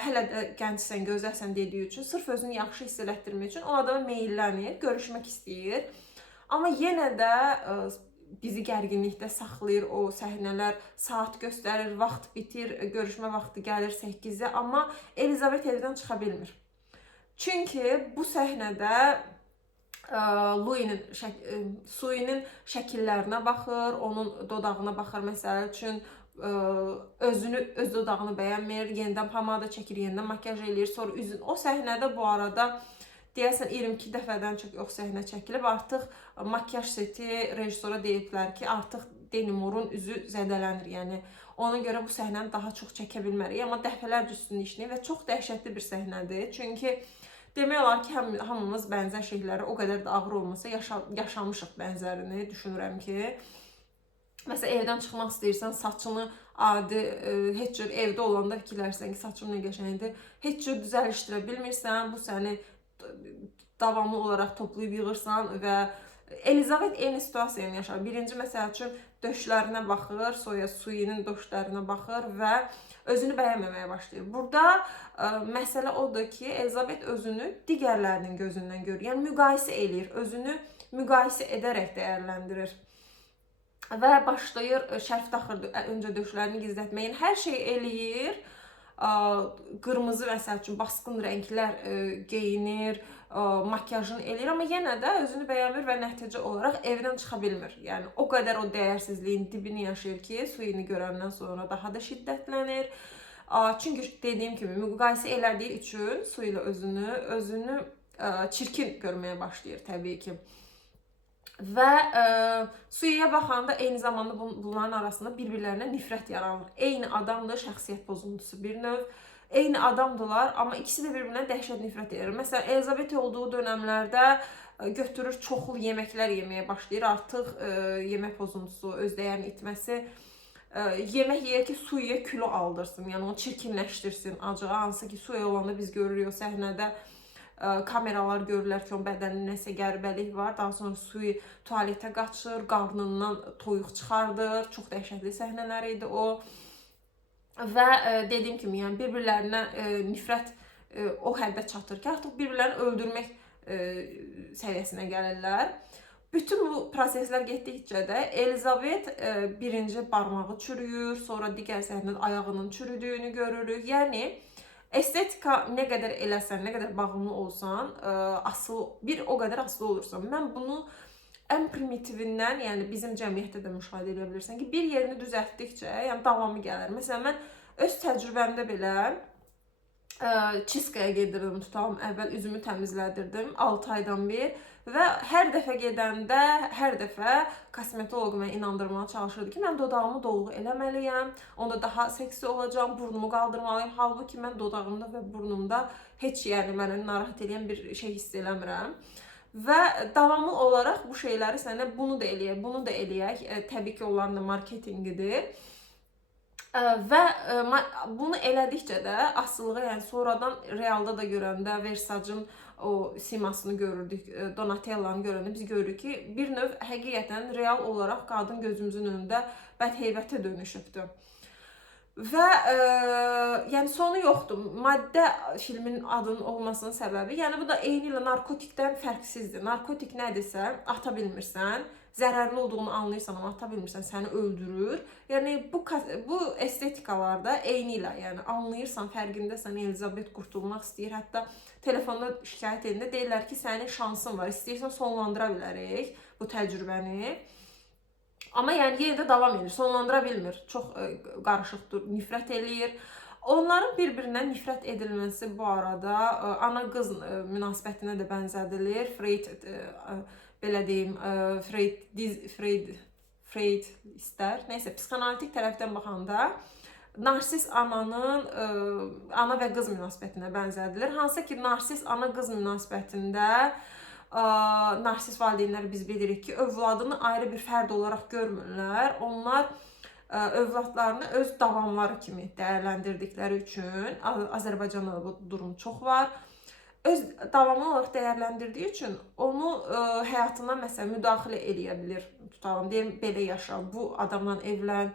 hələ də gəncsən, gözəlsən dediyi üçün, sırf özünü yaxşı hiss elətdirmək üçün o adama meyllənir, görüşmək istəyir. Amma yenə də bizi gərginlikdə saxlayır o səhnələr, saat göstərir, vaxt bitir, görüşmə vaxtı gəlir 8-ə, amma Elizabet evdən çıxa bilmir. Çünki bu səhnədə Suyunun şəkillərinə baxır, onun dodağına baxır, məsəl üçün öz dodağını bəyənmir, yenidən pomada çəkir, yenidən makyaj eləyir, sonra üzün. O səhnədə bu arada deyəsən 22 dəfədən çox yox səhnə çəkilib, artıq makyaj seti rejissora deyiblər ki, artıq Demi Moore'un üzü zədələnir, yəni ona görə bu səhnəni daha çox çəkə bilmərik, amma dəfələrcə üstünü işləyir və çox dəhşətli bir səhnədir, çünki demək olar ki, hamımız bənzər şeyləri o qədər də ağır olmasa yaşamışıq bənzərini, düşünürəm ki. Məsələn, evdən çıxmaq istəyirsən, saçını adi, heç cür evdə olanda fikirlərsən ki, saçım nə qəşəngdir, heç cür düzəlişdirə bilmirsən, bu səni davamlı olaraq toplayıb yığırsan və Elizabet eyni situasiyanı yaşar. Birinci, məsəl üçün, döşlərinə baxır, Suyunun döşlərinə baxır və özünü bəyənməməyə başlayır. Burada məsələ odur ki, Elizabet özünü digərlərinin gözündən görür. Yəni müqayisə eləyir, özünü müqayisə edərək dəyərləndirir. və başlayır şərf taxır öncə döşlərini gizlətməyin. Hər şey eləyir. Qırmızı məsəl üçün basqın rənglər geyinir, makyajını eləyir, amma yenə də özünü bəyənmir və nəticə olaraq evdən çıxa bilmir. Yəni o qədər o dəyərsizliyin dibini yaşayır ki, Suyini görəndən sonra daha da şiddətlənir. Çünki dediyim kimi müqayisə elədiyi üçün Su ilə özünü çirkin görməyə başlayır təbii ki. Və Suyuya baxanda eyni zamanda bunların arasında bir-birlərinə nifrət yaranır. Eyni adamdır, şəxsiyyət pozuntusu bir növ. Eyni adamdılar, amma ikisi də bir-birinə dəhşət nifrət edir. Məsələn, Elizabeth olduğu dönəmlərdə götürür çoxlu yeməklər yeməyə başlayır. Artıq yemək pozuntusu, öz dəyərini itməsi, yemək yeyir ki, Suyuya kilo aldırsın, yəni onu çirkinləşdirsin acığı. Hansı ki, Suya olanda biz görürük o səhnədə kameralar görürlər ki, onun bədənində nəsə qəribəlik var. Daha sonra Suyu tualetə qaçır, qarnından toyuq çıxardır. Çox dəhşətli səhnələr idi o. Və dediyim kimi, yəni bir-birlərinə nifrət o həddə çatır ki, artıq bir-birlərini öldürmək səviyyəsinə gəlirlər. Bütün bu proseslər getdikcə də Elizabeth birinci barmağı çürüyür, sonra digər səhnədə ayağının çürüdüyünü görürük. Yəni estetika nə qədər eləsən, nə qədər bağımlı olsan, bir o qədər asılı olursan. Mən bunu ən primitivindən, yəni bizim cəmiyyətdə də müşahidə edə bilirsən ki, bir yerini düzəltdikcə, yəni davamı gəlir. Məsələn, mən öz təcrübəmdə belə çiskaya gedirdim, tutalım, əvvəl üzümü təmizlədirdim 6 aydan bir və hər dəfə gedəndə, hər dəfə kosmetoloq mənə inandırmağa çalışırdı ki, mən dodağımı dolğu eləməliyəm, onda daha seksi olacağım, burnumu qaldırmalıyım. Halbuki mən dodağımda və burnumda heç yəni məni narahat edən bir şey hiss eləmirəm. Və davamlı olaraq bu şeyləri sənə bunu da eləyək, bunu da eləyək. Təbii ki, onların da marketingidir. Və bunu elədikcə də asılığı, yəni sonradan realda da görəndə Versace'ın o simasını görürdük, Donatellanı görəndə biz görürük ki, bir növ həqiqətən real olaraq qadın gözümüzün önündə bədheybətə dönüşübdür. Və yəni sonu yoxdur. Maddə filmin adının olmasının səbəbi, yəni bu da eyni ilə narkotikdən fərqsizdir. Narkotik nədirsə, ata bilmirsən, zərərli olduğunu anlayırsan, amma ata bilmirsən, səni öldürür. Yəni bu estetikalarda eyni ilə, yəni anlayırsan, fərqindəsən, Elizabeth qurtulmaq istəyir. Hətta telefonda şikayət edəndə deyirlər ki, sənin şansın var, istəyirsən sonlandıra bilərik bu təcrübəni. Amma yəni yenə də davam edir, sonlandıra bilmir. Çox qarışıqdır, nifrət eləyir. Onların bir-birinə nifrət edilməsi bu arada ana-qız münasibətinə də bənzədilir. Belə deyim, Freud istər. Nəysə, psixoanalitik tərəfdən baxanda narsis ana və qız münasibətinə bənzədilir. Hansı ki, narsis ana-qız münasibətində narsis valideynlər biz bilirik ki, övladını ayrı bir fərd olaraq görmürlər. Onlar övladlarını öz davamları kimi dəyərləndirdikləri üçün, Azərbaycanda bu durum çox var. Öz davamlı olaraq dəyərləndirdiyi üçün onu həyatına məsələn müdaxilə eləyə bilir. Tutalım, deyim, belə yaşa, bu adamla evlən,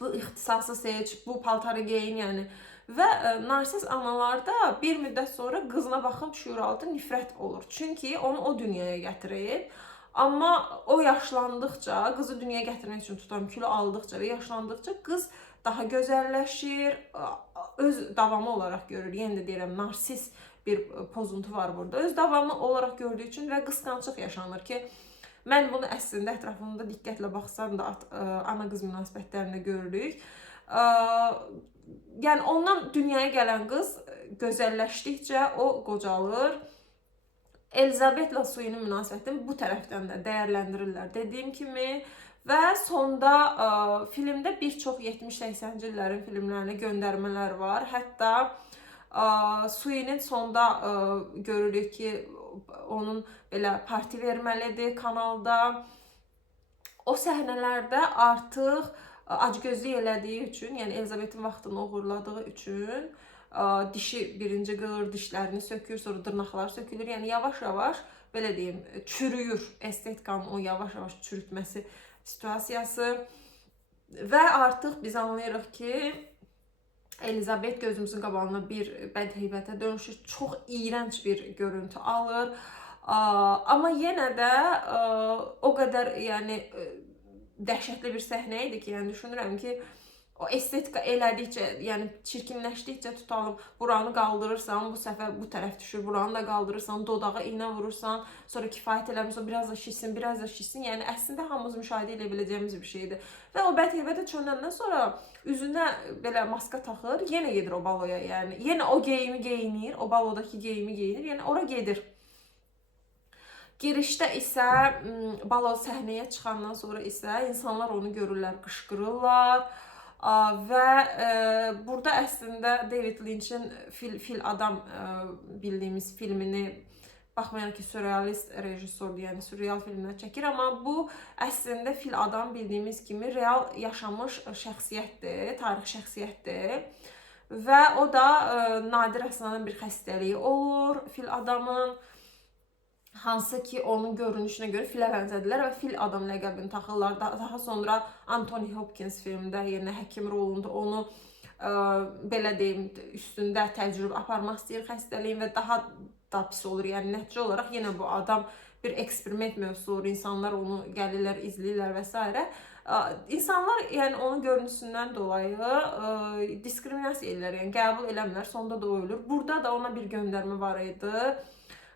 bu ixtisası seç, bu paltarı geyin, yəni. Və narsis analarda bir müddət sonra qızına baxım şüuraltı nifrət olur. Çünki onu o dünyaya gətirib. Amma o yaşlandıqca, qızı dünyaya gətirmək üçün tutam kilo aldıqca və yaşlandıqca qız daha gözəlləşir, öz davamı olaraq görür. Yenə də deyirəm, narsis bir pozuntu var burada. Öz davamı olaraq gördüyü üçün və qısqanclıq yaşanır ki, mən bunu əslində ətrafında diqqətlə baxsam da ana-qız münasibətlərində görürük. Yəni ondan dünyaya gələn qız gözəlləşdikcə o qocalır. Elizabethlə Suyunun münasibətini bu tərəfdən də dəyərləndirirlər dediyim kimi. Və sonda filmdə bir çox 70-80-ci illərin filmlərinə göndərmələr var. Hətta Suyunun sonda görürük ki, onun belə parti verməlidir kanalda. O səhnələrdə artıq acgözlük elədiyi üçün, yəni Elizabethin vaxtını uğurladığı üçün dişi birinci qılır, dişlərini sökür, sonra dırnaqları sökülür. Yəni yavaş-yavaş, belə deyim, çürüyür, estetikanın o yavaş-yavaş çürütməsi situasiyası. Və artıq biz anlayırıq ki, Elizabeth gözümüzün qabağına bir bədheybətə dönüşür, çox iyrənc bir görüntü alır. Amma yenə də o qədər, yəni dəhşətli bir səhnə idi ki, yəni düşünürəm ki, o estetika elədikcə, yəni çirkinləşdikcə tutalım, buranı qaldırırsan, bu səfər bu tərəf düşür, buranı da qaldırırsan, dodağa iynə vurursan, sonra kifayət eləmirsən, biraz da şişsin, biraz da şişsin. Yəni əslində hamımız müşahidə edə biləcəyimiz bir şeydir. Və o bət-heybətə çönəndən sonra üzünə belə maska taxır, yenə gedir o baloya, yəni. Yenə o geyimi geyinir, o balodakı geyimi geyinir, yəni ora gedir. Girişdə isə balo səhnəyə çıxandan sonra isə insanlar onu görürlər, qışqırırlar. Və burada əslində David Lynch'in Fil Adam bildiyimiz filmini, baxmayaraq ki, sürrealist rejissordur, yəni sürreal filmlər çəkir, amma bu əslində Fil Adam bildiyimiz kimi real yaşamış şəxsiyyətdir, tarix şəxsiyyətdir. Və o da nadir rastlanan bir xəstəliyi olur Fil Adamın. Hansı ki, onun görünüşünə görə filə bənzədirlər və Fil Adam ləqəbini taxırlar. Daha sonra Anthony Hopkins filmdə, yəni həkim rolunda onu belə deyim, üstündə təcrübə aparmaq istəyir xəstəliyin və daha da pis olur. Yəni nəticə olaraq yenə bu adam bir eksperiment mövzusu olur. İnsanlar onu gəlirlər, izləyirlər və s. İnsanlar yəni onun görünüşündən dolayı diskriminasiya edirlər, yəni qəbul eləmirlər, sonda da o ölür. Burada da ona bir göndərmə var idi.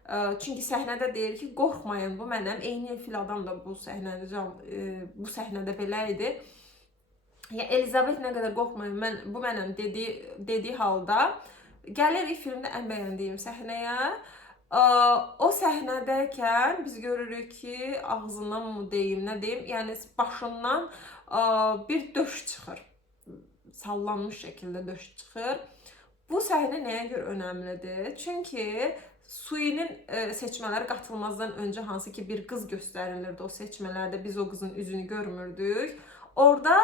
Çünki səhnədə deyir ki, qorxmayın, bu mənəm. Eyni Fil Adam da bu səhnədə belə idi. Yəni Elizabeth nə qədər qorxmayın, bu mənəm dediyi halda gəlirik filmdə ən bəyəndiyim səhnəyə. O səhnədəykən biz görürük ki, ağzından mı deyim, nə deyim, yəni başından bir döş çıxır. Sallanmış şəkildə döş çıxır. Bu səhnə nəyə görə önəmlidir? Çünki Suinin seçmələri qatılmazdan öncə hansı ki bir qız göstərilirdi o seçmələrdə, biz o qızın üzünü görmürdük. Orada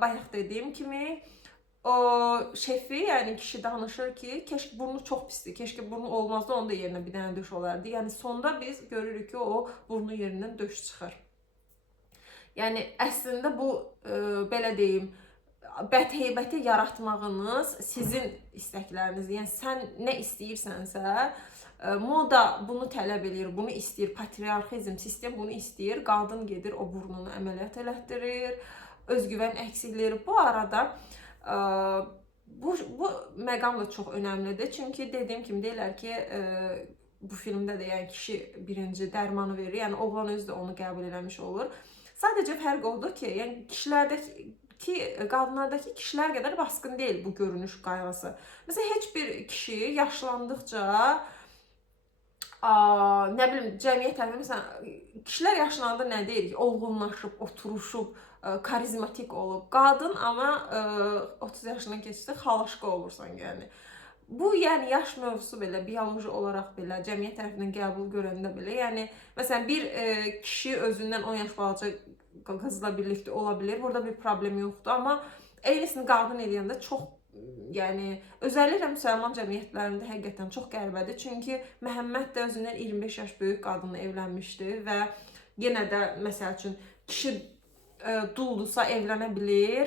bayaq dediyim kimi o şefi, yəni kişi danışır ki, keşke burnu çox pisdir, keşke burnu olmazdı, onun da yerinə bir dənə döş olardı. Yəni sonda biz görürük ki, o burnu yerindən döş çıxır. Yəni əslində bu belə deyim, bət-heybəti yaratmağınız sizin istəkləriniz. Yəni sən nə istəyirsənsə, moda bunu tələb edir, bunu istəyir, patriarxizm sistem bunu istəyir, qadın gedir, o burnunu əməliyyat elətdirir, özgüvən əksikləri. Bu arada bu məqam da çox önəmlidir. Çünki dediyim kimi deyirlər ki, bu filmdə də yəni kişi birinci dərmanı verir, yəni oğlan özü də onu qəbul eləmiş olur. Sadəcə fərq odur ki, yəni qadınlardakı kişilər qədər baskın deyil bu görünüş qayğısı. Məsələn, heç bir kişi yaşlandıqca nə bilim, cəmiyyət tərəfindən, məsələn, kişilər yaşlananda nə deyirik? Olğunlaşıb, oturuşub, karizmatik olub. Qadın amma 30 yaşından keçsə xalaşqa olursan, yəni. Bu, yəni yaş mövzusu belə, bioloji olaraq belə, cəmiyyət tərəfindən qəbul görəndə belə, yəni, məsələn, bir kişi özündən 10 yaş balaca qızla birlikdə ola bilir, burada bir problem yoxdur, amma eynisini qadın eləyəndə çox, yəni, özəlliklə müsəlman cəmiyyətlərində həqiqətən çox qəribədir. Çünki Məhəmməd də özündən 25 yaş böyük qadınla evlənmişdi və yenə də, məsəl üçün, kişi duldursa evlənə bilir.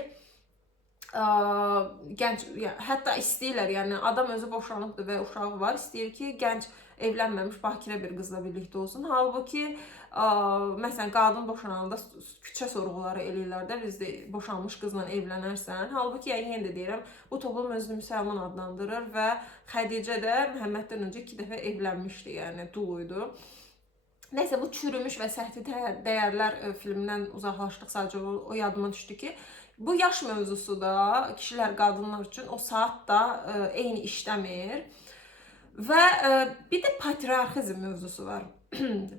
Gənc, hətta istəyirlər, yəni adam özü boşanıbdır və uşağı var, istəyir ki, gənc evlənməmiş bakirə bir qızla birlikdə olsun. Halbuki, məsələn, qadın boşananda küçə sorğuları eləyirlər də, bizdə boşanmış qızla evlənərsən. Halbuki, yəni, yenə də deyirəm, bu toplum özünü müsəlman adlandırır və Xədicə də Məhəmməddən öncə 2 dəfə evlənmişdi, yəni duluydu. Nəysə, bu çürümüş və səhti dəyərlər filmindən uzaqlaşdıq, sadəcə o yadıma düşdü ki, bu yaş mövzusu da kişilər, qadınlar üçün o saat da eyni işləmir. Və bir də patriarxizm mövzusu var.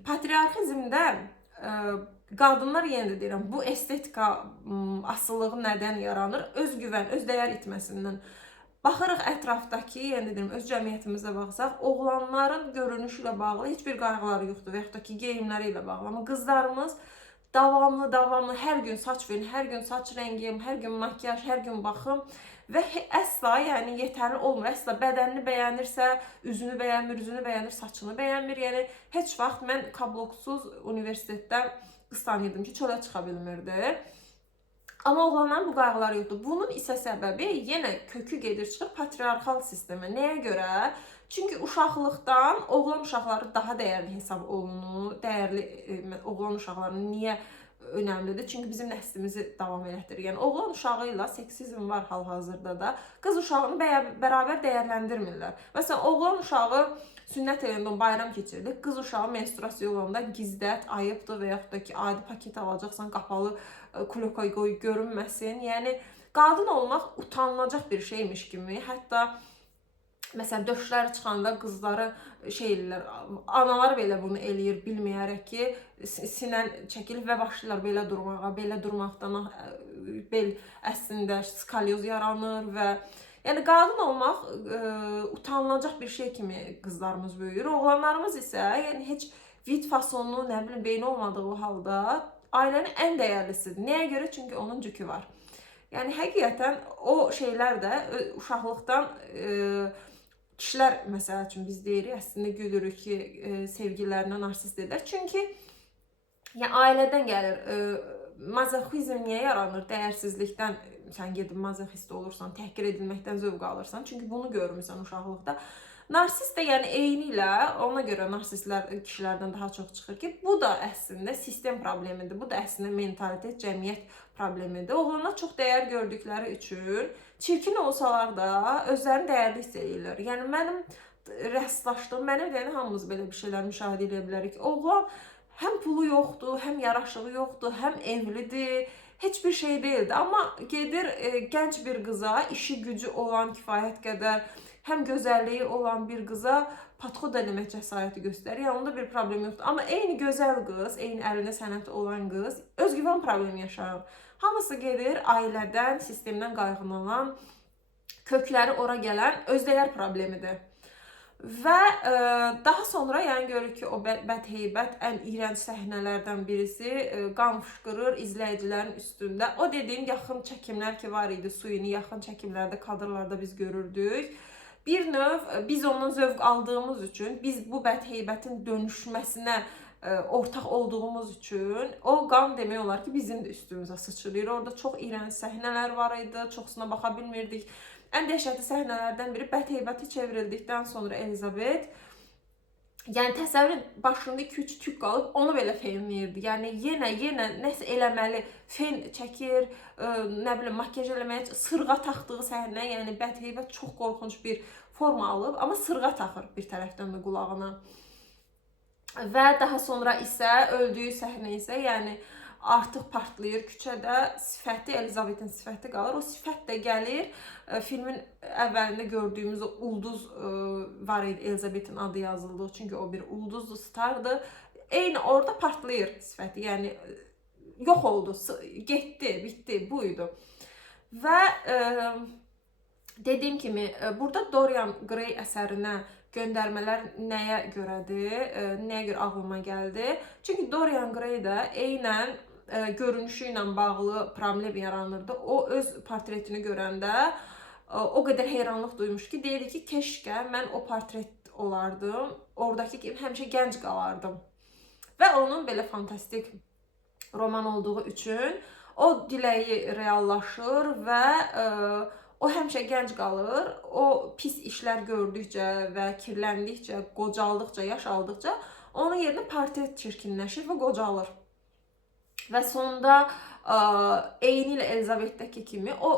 Patriarxizmdə qadınlar, yenə də deyirəm, bu estetika asılılığı nədən yaranır? Özgüvən, öz dəyər itməsindən. Baxırıq ətrafdakı, yəni deyirəm, öz cəmiyyətimizə baxsaq, oğlanların görünüşü ilə bağlı heç bir qayğıları yoxdur və yaxud da ki, geyimləri ilə bağlı. Amma qızlarımız davamlı hər gün saç verin, hər gün saç rəngim, hər gün makyaj, hər gün baxım və əsla, yəni yetərli olmur. Əsla bədənini bəyənirsə, üzünü bəyənmir, saçını bəyənmir. Yəni heç vaxt mən kabloksuz universitetdə qız tanıyırdım ki, çölə çıxa bilmirdi. Amma oğlanların bu qayğıları yoxdur. Bunun isə səbəbi yenə kökü gedir çıxır patriarxal sistemə. Nəyə görə? Çünki uşaqlıqdan oğlan uşaqları daha dəyərli hesab olunur. Dəyərli oğlan uşaqlarını niyə önəmlidir. Çünki bizim nəslimizi davam elətdirir. Yəni oğlan uşağı ilə seksizm var hal-hazırda da. Qız uşağını bərabər dəyərləndirmirlər. Məsələn, oğlan uşağı sünnət eləndə bayram keçirilir. Qız uşağı menstruasiya olanda gizlət, ayıbdır və yaxud da ki, adi paket alacaqsan, qapalı kloka qoy, görünməsin. Yəni qadın olmaq utanılacaq bir şeymiş kimi, hətta məsələn, döşləri çıxanda qızları şey eləyirlər, analar belə bunu eləyir, bilməyərək ki, sinən çəkilir və başlayırlar belə durmağa, belə durmaqdan bel əslində skalyoz yaranır və yəni qadın olmaq utanılacaq bir şey kimi qızlarımız böyüyür. Oğlanlarımız isə yəni heç vid fasonu, nə bilim, beyni olmadığı halda ailənin ən dəyərlisidir. Nəyə görə? Çünki onun cükü var. Yəni həqiqətən o şeylər də uşaqlıqdan kişilər məsəl üçün biz deyirik, əslində gülürük ki, sevgililərinə narsist edir. Çünki yəni ailədən gəlir. Mazoxizm niyə yaranır? Dəyərsizlikdən sən gedib mazoxist olursan, təhqir edilməkdən zövq alırsan. Çünki bunu görmüsən uşaqlıqda. Narsist də yəni eyni ilə, ona görə narsistlər kişilərdən daha çox çıxır ki, bu da əslində sistem problemidir. Bu da əslində mentalitet, cəmiyyət problemidir. Oğlanlar çox dəyər gördükləri üçün çirkin olsalar da özlərini dəyərli hiss edirlər. Yəni mənim rəstlaşdığım, mənim deyəni hamımız belə bir şeylər müşahidə edə bilərik. Oğlan həm pulu yoxdur, həm yaraşığı yoxdur, həm evlidir, heç bir şey deyildi. Amma gedir gənc bir qıza, işi gücü olan kifayət qədər, həm gözəlliyi olan bir qıza podxod eləmək cəsarəti göstərir. Yəni onda bir problem yoxdur. Amma eyni gözəl qız, eyni əlində sənəti olan qız özgüvən problemi yaşayır. Hamısı gedir ailədən, sistemdən qayğılanan, kökləri ora gələn özdəyər problemidir. Və daha sonra yəni görürük ki, o bədheybət ən iyrənc səhnələrdən birisi qan fışqırır izləyicilərin üstündə. O dediyim yaxın çəkimlər ki var idi, Suyunu yaxın çəkimlərdə, kadrlarda biz görürdük. Bir növ biz ondan zövq aldığımız üçün, biz bu bədheybətin dönüşməsinə ortaq olduğumuz üçün o qan demək olar ki, bizim də üstümüzə sıçrayır. Orada çox iyrənc səhnələr var idi, çoxsuna baxa bilmirdik. Ən dəhşətli səhnələrdən biri bədheybəti çevrildikdən sonra Elizabeth, yəni təsəvvür başında 2-3 tük qalıb onu belə fenləyirdi. Yəni yenə nəsə eləməli, fen çəkir, nə bilim makyaj eləməyə, sırğa taxdığı səhnə, yəni bədheybət çox qorxunc bir forma alıb, amma sırğa taxır bir tərəfdən də qulağına. Və daha sonra isə öldüyü səhnə isə, yəni artıq partlayır küçədə, sifəti, Elizabet'in sifəti qalır. O sifət də gəlir, filmin əvvəlində gördüyümüz o ulduz var idi, Elizabet'in adı yazıldığı, çünki o bir ulduzlu stardı. Eyni orada partlayır sifəti, yəni yox oldu, getdi, bitdi, buydu. Və dediyim kimi, burada Dorian Gray əsərinə göndərmələr nəyə görədir, nəyə görə ağlıma gəldi? Çünki Dorian Gray də eynən görünüşü ilə bağlı problem yaranırdı. O öz portretini görəndə o qədər heyranlıq duymuş ki, deyirdi ki, keşkə mən o portret olardım, oradakı kimi həmişə gənc qalardım. Və onun belə fantastik roman olduğu üçün o diləyi reallaşır və o həmişə gənc qalır. O pis işlər gördükcə və kirləndikcə, qocaldıqca, yaş aldıqca onun yerinə portret çirkinləşir və qocalır. Və sonda eyni ilə Elizabeth'dəki kimi o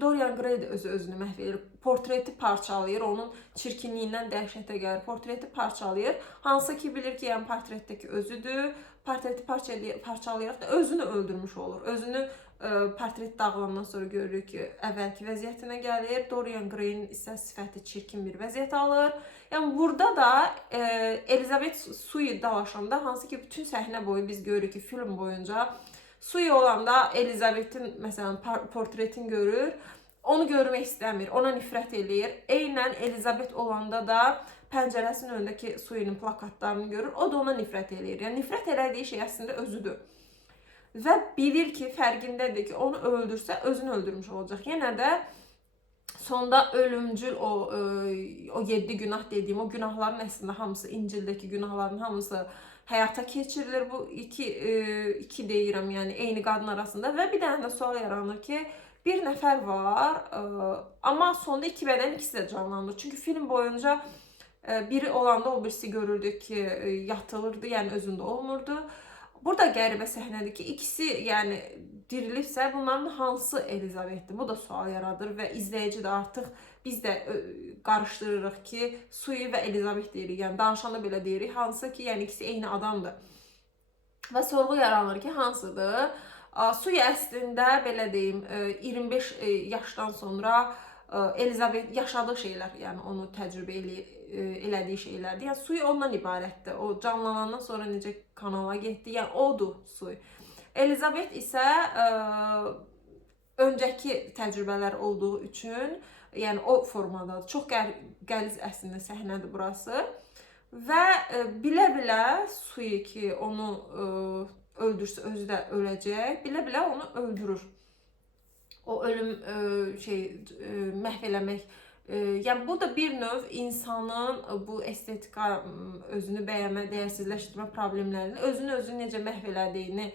Dorian Gray də özünü məhv edir. Portreti parçalayır, onun çirkinliyindən dəhşətə gəlir. Portreti parçalayır. Hansı ki bilir ki, yəni portretdəki özüdür. Portreti parçalayaraq da özünü öldürmüş olur. Özünü portret dağılandan sonra görürük ki, əvvəlki vəziyyətinə gəlir. Dorian Gray'in isə sifəti çirkin bir vəziyyət alır. Yəni burada da Elizabeth Suyu dalaşanda, hansı ki bütün səhnə boyu biz görürük ki, film boyunca Suyu olanda Elizabeth'in məsələn portretini görür. Onu görmək istəmir, ona nifrət eləyir. Eynən Elizabeth olanda da pəncərəsinin önündəki Suyunun plakatlarını görür. O da ona nifrət eləyir. Yəni nifrət elədiyi şey əslində özüdür. Və bilir ki, fərqindədir ki, onu öldürsə özünü öldürmüş olacaq. Yenə də sonda ölümcül o 7 günah dediyim, o günahların əslində hamısı, İncildəki günahların hamısı həyata keçirilir. Bu iki deyirəm, yəni eyni qadın arasında. Və bir dənə də sual yaranır ki, bir nəfər var, amma sonda iki bədən ikisi də canlanır. Çünki film boyunca biri olanda o birisi görürdük ki, yatılırdı, yəni özündə olmurdu. Burada qəribə səhnədir ki, ikisi yəni dirilibsə, bunların hansı Elizabetdir? Bu da sual yaradır və izləyici də artıq biz də qarışdırırıq ki, Sui və Elizabet deyirik. Yəni danışanda belə deyirik, hansı ki, yəni ikisi eyni adamdır. Və sorğu yaranır ki, hansıdır? Sui əslində belə deyim, 25 yaşdan sonra Elizabet yaşadığı şeylər, yəni onu təcrübə elədiyi şeylərdir. Yəni Sui ondan ibarətdir. O canlanandan sonra necə kanala getdi, yəni odur Sui. Elizabet isə öncəki təcrübələr olduğu üçün, yəni o formadadır. Çox qəliz əslində səhnədir burası. Və bilə-bilə Sui ki, onu öldürsə özü də öləcək, bilə-bilə onu öldürür. O ölüm məhv eləmək. Yəni bu da bir növ insanın bu estetika, özünü bəyənmə, dəyərsizləşdirmə problemlərini, özünü necə məhv elədiyini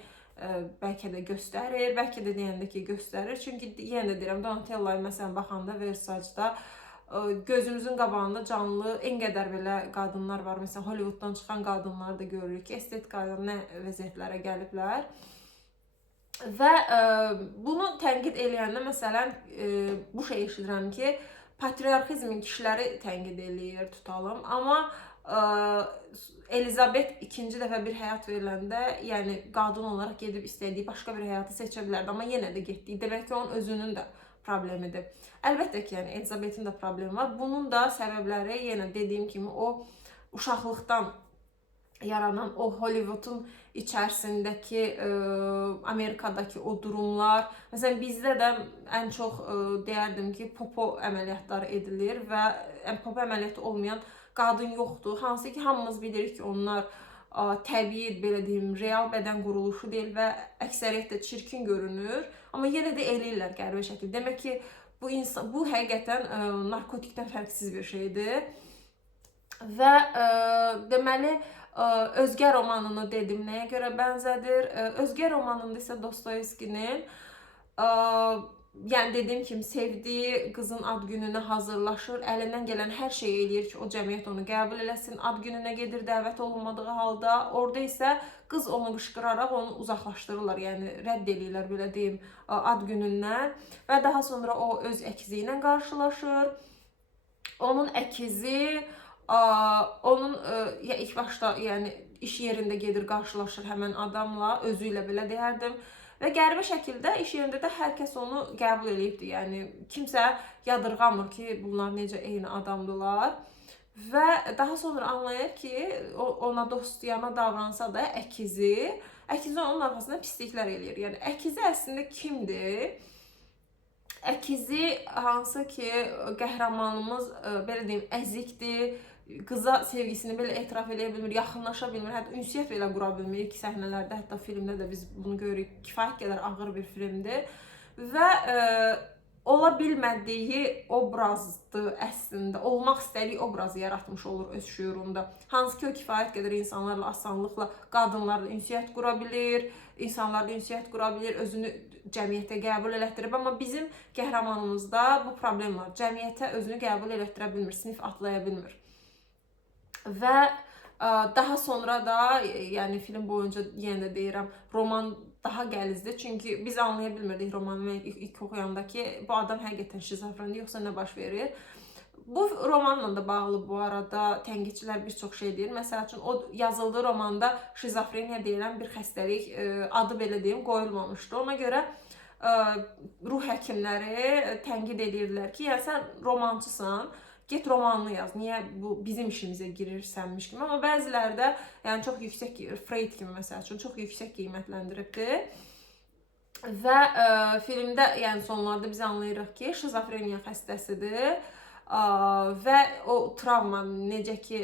bəlkə də göstərir, bəlkə də deyəndə ki, göstərir. Çünki yenə də deyirəm, Donatella'ya məsələn baxanda Versace'da gözümüzün qabağında canlı en qədər belə qadınlar var. Məsələn, Hollywooddan çıxan qadınları da görürük ki, estetikaya nə vəziyyətlərə gəliblər. Və bunu tənqid eləyəndə məsələn bu şey eşidirəm ki, patriarxizmin kişiləri tənqid eləyir, tutalım. Amma Elizabet ikinci dəfə bir həyat veriləndə, yəni qadın olaraq gedib istədiyi başqa bir həyatı seçə bilərdi, amma yenə də getdi. Demək ki, onun özünün də problemidir. Əlbəttə ki, yəni Elizabetin də problemi var. Bunun da səbəbləri yenə dediyim kimi o uşaqlıqdan yaranan o Hollywood'un içərisindəki Amerikadakı o durumlar. Məsələn, bizdə də ən çox deyərdim ki, popo əməliyyatları edilir və popo əməliyyatı olmayan qadın yoxdur. Hansı ki, hamımız bilirik ki, onlar təbii, belə deyim, real bədən quruluşu deyil və əksəriyyətlə çirkin görünür. Amma yenə də eləyirlər qəribə şəkildə. Demək ki, bu həqiqətən narkotikdən fərqsiz bir şeydir. Və deməli, Özgə romanını dedim, nəyə görə bənzədir? Özgə romanında isə Dostoyevskinin, yəni dediyim kimi, sevdiyi qızın ad gününə hazırlaşır, əlindən gələn hər şeyi eləyir ki, o cəmiyyət onu qəbul eləsin, ad gününə gedir dəvət olunmadığı halda. Orada isə qız onu qışqıraraq onu uzaqlaşdırırlar, yəni rədd eləyirlər, belə deyim, ad günündən. Və daha sonra o öz əkizi ilə qarşılaşır. Onun əkizi onun ilk başda yəni iş yerində gedir, qarşılaşır həmən adamla, özü ilə belə deyərdim. Və qəribə şəkildə iş yerində də hər kəs onu qəbul eləyibdir. Yəni kimsə yadırğamır ki, bunlar necə eyni adamdılar. Və daha sonra anlayır ki, ona dostiyana davransa da əkizi onun arxasında pisliklər eləyir. Yəni əkizi əslində kimdir? Əkizi hansı ki, qəhrəmanımız belə deyim, əzikdir. Qıza sevgisini belə etiraf eləyə bilmir, yaxınlaşa bilmir, hətta ünsiyyət belə qura bilmir. İlk səhnələrdə, hətta filmdə də biz bunu görürük. Kifayət qədər ağır bir filmdir. Və ola bilmədiyi obrazdır əslində. Olmaq istədiyi obrazı yaratmış olur öz şüurunda. Hansı ki, o kifayət qədər insanlarla asanlıqla qadınlarla ünsiyyət qura bilir, insanlarla ünsiyyət qura bilir, özünü cəmiyyətə qəbul elətdirib. Amma bizim qəhrəmanımızda bu problem var. Cəmiyyətə özünü qəbul elətdirə bilmir, sinif atlaya bilmir. Və daha sonra da, yəni film boyunca yenə də deyirəm, roman daha gəlizdir. Çünki biz anlaya bilmirdik romanı ilk oxuyanda ki, bu adam həqiqətən şizofrendir, yoxsa nə baş verir. Bu romanla da bağlı bu arada tənqidçilər bir çox şey deyir. Məsəl üçün, o yazıldığı romanda şizofreniya deyilən bir xəstəlik adı belə deyim qoyulmamışdı. Ona görə ruh həkimləri tənqid edirlər ki, yəni sən romançısan, get romanını yaz. Niyə bu bizim işimizə girirsənmiş kimi. Amma bəziləri də yəni çox yüksək, Freud kimi məsəl üçün çox yüksək qiymətləndiribdir. Və filmdə yəni sonlarda biz anlayırıq ki, şizofreniya xəstəsidir. Və o travma necə ki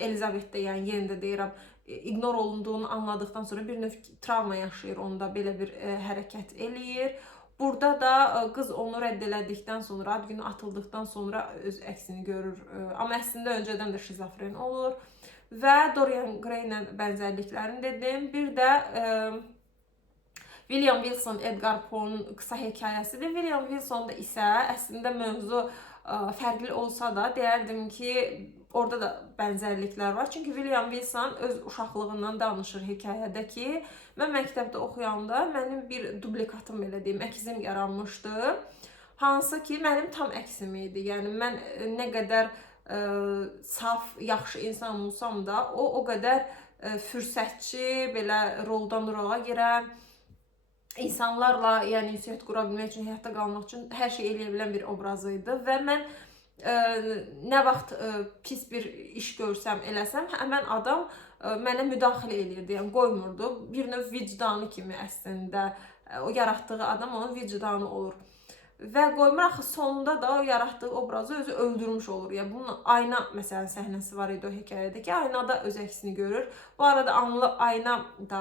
Elizabetdə, yəni yenə də deyirəm, ignor olunduğunu anladıqdan sonra bir növ travma yaşayır, onda belə bir hərəkət eləyir. Burada da qız onu rədd elədikdən sonra, ad günü atıldıqdan sonra öz əksini görür. Amma əslində öncədən də şizofren olur. Və Dorian Gray ilə bənzərliklərini dedim. Bir də William Wilson, Edgar Poe'nun qısa hekayəsidir. William Wilson'da isə əslində mövzu fərqli olsa da deyərdim ki, orada da bənzərliklər var. Çünki William Wilson öz uşaqlığından danışır hekayədə ki, mən məktəbdə oxuyanda mənim bir dublikatım, belə deyim, əkizim yaranmışdı. Hansı ki, mənim tam əksim idi. Yəni mən nə qədər saf, yaxşı insan olsam da, o qədər fürsətçi, belə roldan rola girən, insanlarla, yəni ünsiyyət qura bilmək üçün, həyatda qalmaq üçün hər şey eləyə bilən bir obraz idi və mən nə vaxt pis bir iş görsəm, eləsəm, həmən adam mənə müdaxilə edirdi, yəni qoymurdu. Bir növ vicdanı kimi əslində o yaratdığı adam onun vicdanı olur. Və qoymur axı sonunda da o yaratdığı obrazı özü öldürmüş olur. Yəni bunun ayna məsələn səhnəsi var idi o hekayədə ki, aynada öz əksini görür. Bu arada ayna da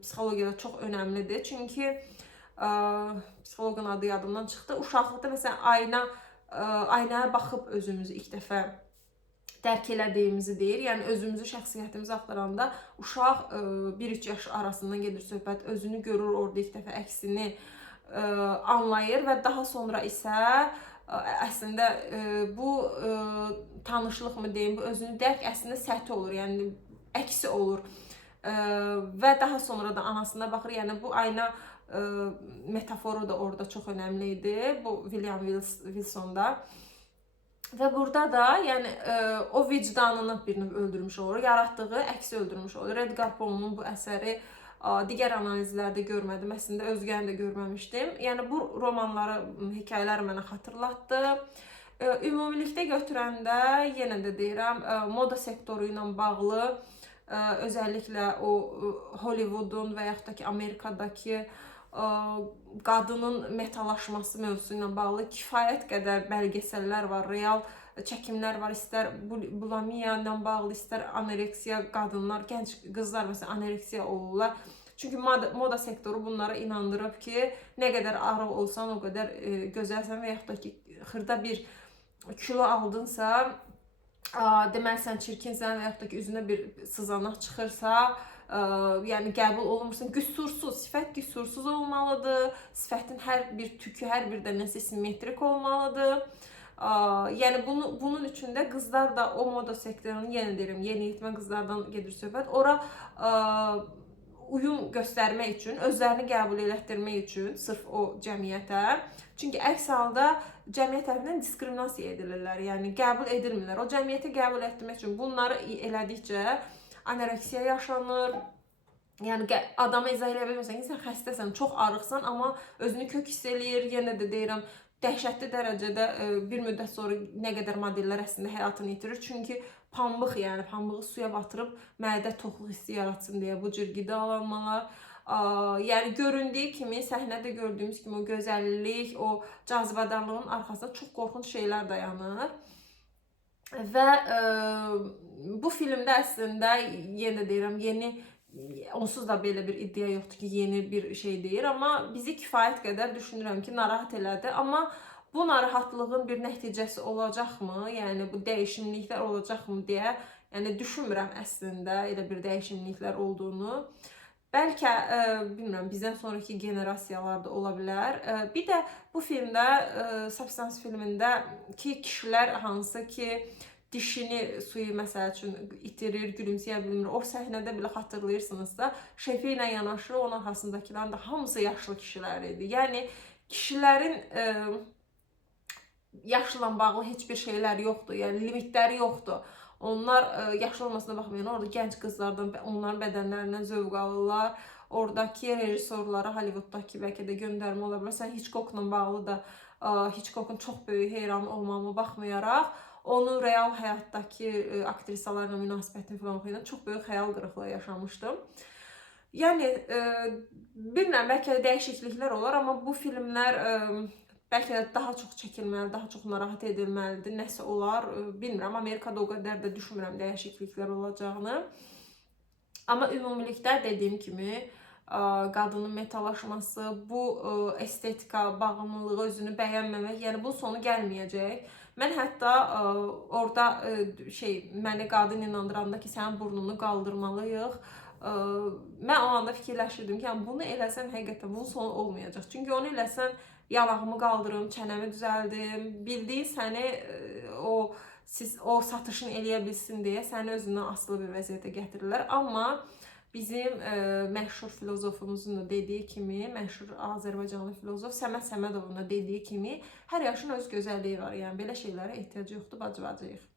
psixologiyada çox önəmlidir. Çünki psixoloqun adı yadımdan çıxdı. Uşaqlıqda məsələn aynaya baxıb özümüzü ilk dəfə dərk elədiyimizi deyir. Yəni özümüzü, şəxsiyyətimizi axtaranda uşaq 1-3 yaş arasından gedir söhbət, özünü görür orada ilk dəfə əksini anlayır və daha sonra isə əslində bu tanışlıq mı deyim, bu özünü dərk əslində səthi olur, yəni əksi olur və daha sonra da anasına baxır. Yəni bu ayna metaforu da orada çox önəmli idi, bu William Wilson'da. Və burada da yəni o vicdanını bir növ öldürmüş olur, yaratdığı əksi öldürmüş olur. Edgar Poe'nun bu əsəri digər analizlərdə görmədim, əslində özgəni də görməmişdim. Yəni bu romanları, hekayələri mənə xatırlatdı. Ümumilikdə götürəndə yenə də deyirəm, moda sektoru ilə bağlı, özəlliklə o Hollywoodun və yaxud da ki Amerikadakı qadının metalaşması mövzusu ilə bağlı kifayət qədər bəlgesəllər var, real çəkimlər var, istər bulimiya ilə bağlı, istər anoreksiya, qadınlar, gənc qızlar məsələn anoreksiya olurlar. Çünki moda sektoru bunlara inandırıb ki, nə qədər arıq olsan o qədər gözəlsən və yaxud da ki xırda bir kilo aldınsa, deməli sən çirkinsən və yaxud da ki üzünə bir sızanaq çıxırsa, yəni qəbul olunmursan, qüsursuz, sifət qüsursuz olmalıdır, sifətin hər bir tükü, hər bir dənəsi simmetrik olmalıdır. Yəni bunun üçün də qızlar da o moda sektorunu, yenə deyirəm, yeniyetmə qızlardan gedir söhbət, ora uyum göstərmək üçün, özlərini qəbul elətdirmək üçün, sırf o cəmiyyətə. Çünki əks halda cəmiyyət tərəfindən diskriminasiya edilirlər, yəni qəbul edilmirlər. O cəmiyyəti qəbul etdirmək üçün bunları elədikcə anoreksiya yaşanır. Yəni adama izah eləyə bilmirsən ki, sən xəstəsən, çox arıqsan, amma özünü kök hiss eləyir. Yenə də deyirəm, dəhşətli dərəcədə bir müddət sonra nə qədər modellər əslində həyatını itirir. Çünki pambıq, yəni pambığı suya batırıb mədə toxluq hissi yaratsın deyə bu cür qidalanmalar. Yəni göründüyü kimi, səhnədə gördüyümüz kimi o gözəllik, o cazibədarlığın arxasında çox qorxunc şeylər dayanır. Və bu filmdə əslində yenə deyirəm, onsuz da belə bir iddia yoxdur ki, yeni bir şey deyir, amma bizi kifayət qədər düşünürəm ki, narahat elədi. Amma bu narahatlığın bir nəticəsi olacaqmı? Yəni bu dəyişimliklər olacaqmı deyə, yəni düşünmürəm əslində elə bir dəyişimliklər olduğunu. Bəlkə bilmirəm, bizdən sonraki generasiyalarda ola bilər. Bir də bu filmdə, Substance filmində ki kişilər hansı ki dişini suyu məsəl üçün itirir, gülümsəyə bilmir. O səhnədə belə xatırlayırsınızsa, şefi ilə yanaşı onun arxasındakilərin də hamısı yaşlı kişilər idi. Yəni kişilərin yaşla bağlı heç bir şeylər yoxdur, yəni limitləri yoxdur. Onlar yaşlı olmasına baxmayaraq orada gənc qızlardan, onların bədənlərindən zövq alırlar. Oradakı rejissorlara Hollywooddakı bəlkə də göndərmə ola bilər. Sən Hitchcockla bağlı da Hitchcockun çox böyük heyranı olmağıma baxmayaraq, onun real həyatdakı aktrisalarla münasibətini falan oxuyanda çox böyük xəyal qırıqlığı yaşamışdım. Yəni bilmirəm, bəlkə də dəyişikliklər olar, amma bu filmlər bəlkə də daha çox çəkilməli, daha çox narahat edilməlidir, nəsə olar, bilmirəm. Amerikada o qədər də düşünmürəm dəyişikliklər olacağını. Amma ümumilikdə dediyim kimi, qadının metalaşması, bu estetika, bağımlılığı, özünü bəyənməmək, yəni bunun sonu gəlməyəcək. Mən hətta orada məni qadın inandıranda ki, sənin burnunu qaldırmalıyıq, mən o anda fikirləşirdim ki, bunu eləsəm həqiqətən bunun sonu olmayacaq. Çünki onu eləsən, yanağımı qaldırım, çənəmi düzəldim, bildiyin səni o siz o satışını eləyə bilsin deyə səni özündən asılı bir vəziyyətə gətirirlər. Amma bizim məşhur filozofumuzun da dediyi kimi, məşhur Azərbaycanlı filozof Səməd Səmədovun da dediyi kimi, hər yaşın öz gözəlliyi var. Yəni belə şeylərə ehtiyac yoxdur, bacı-bacıyıq.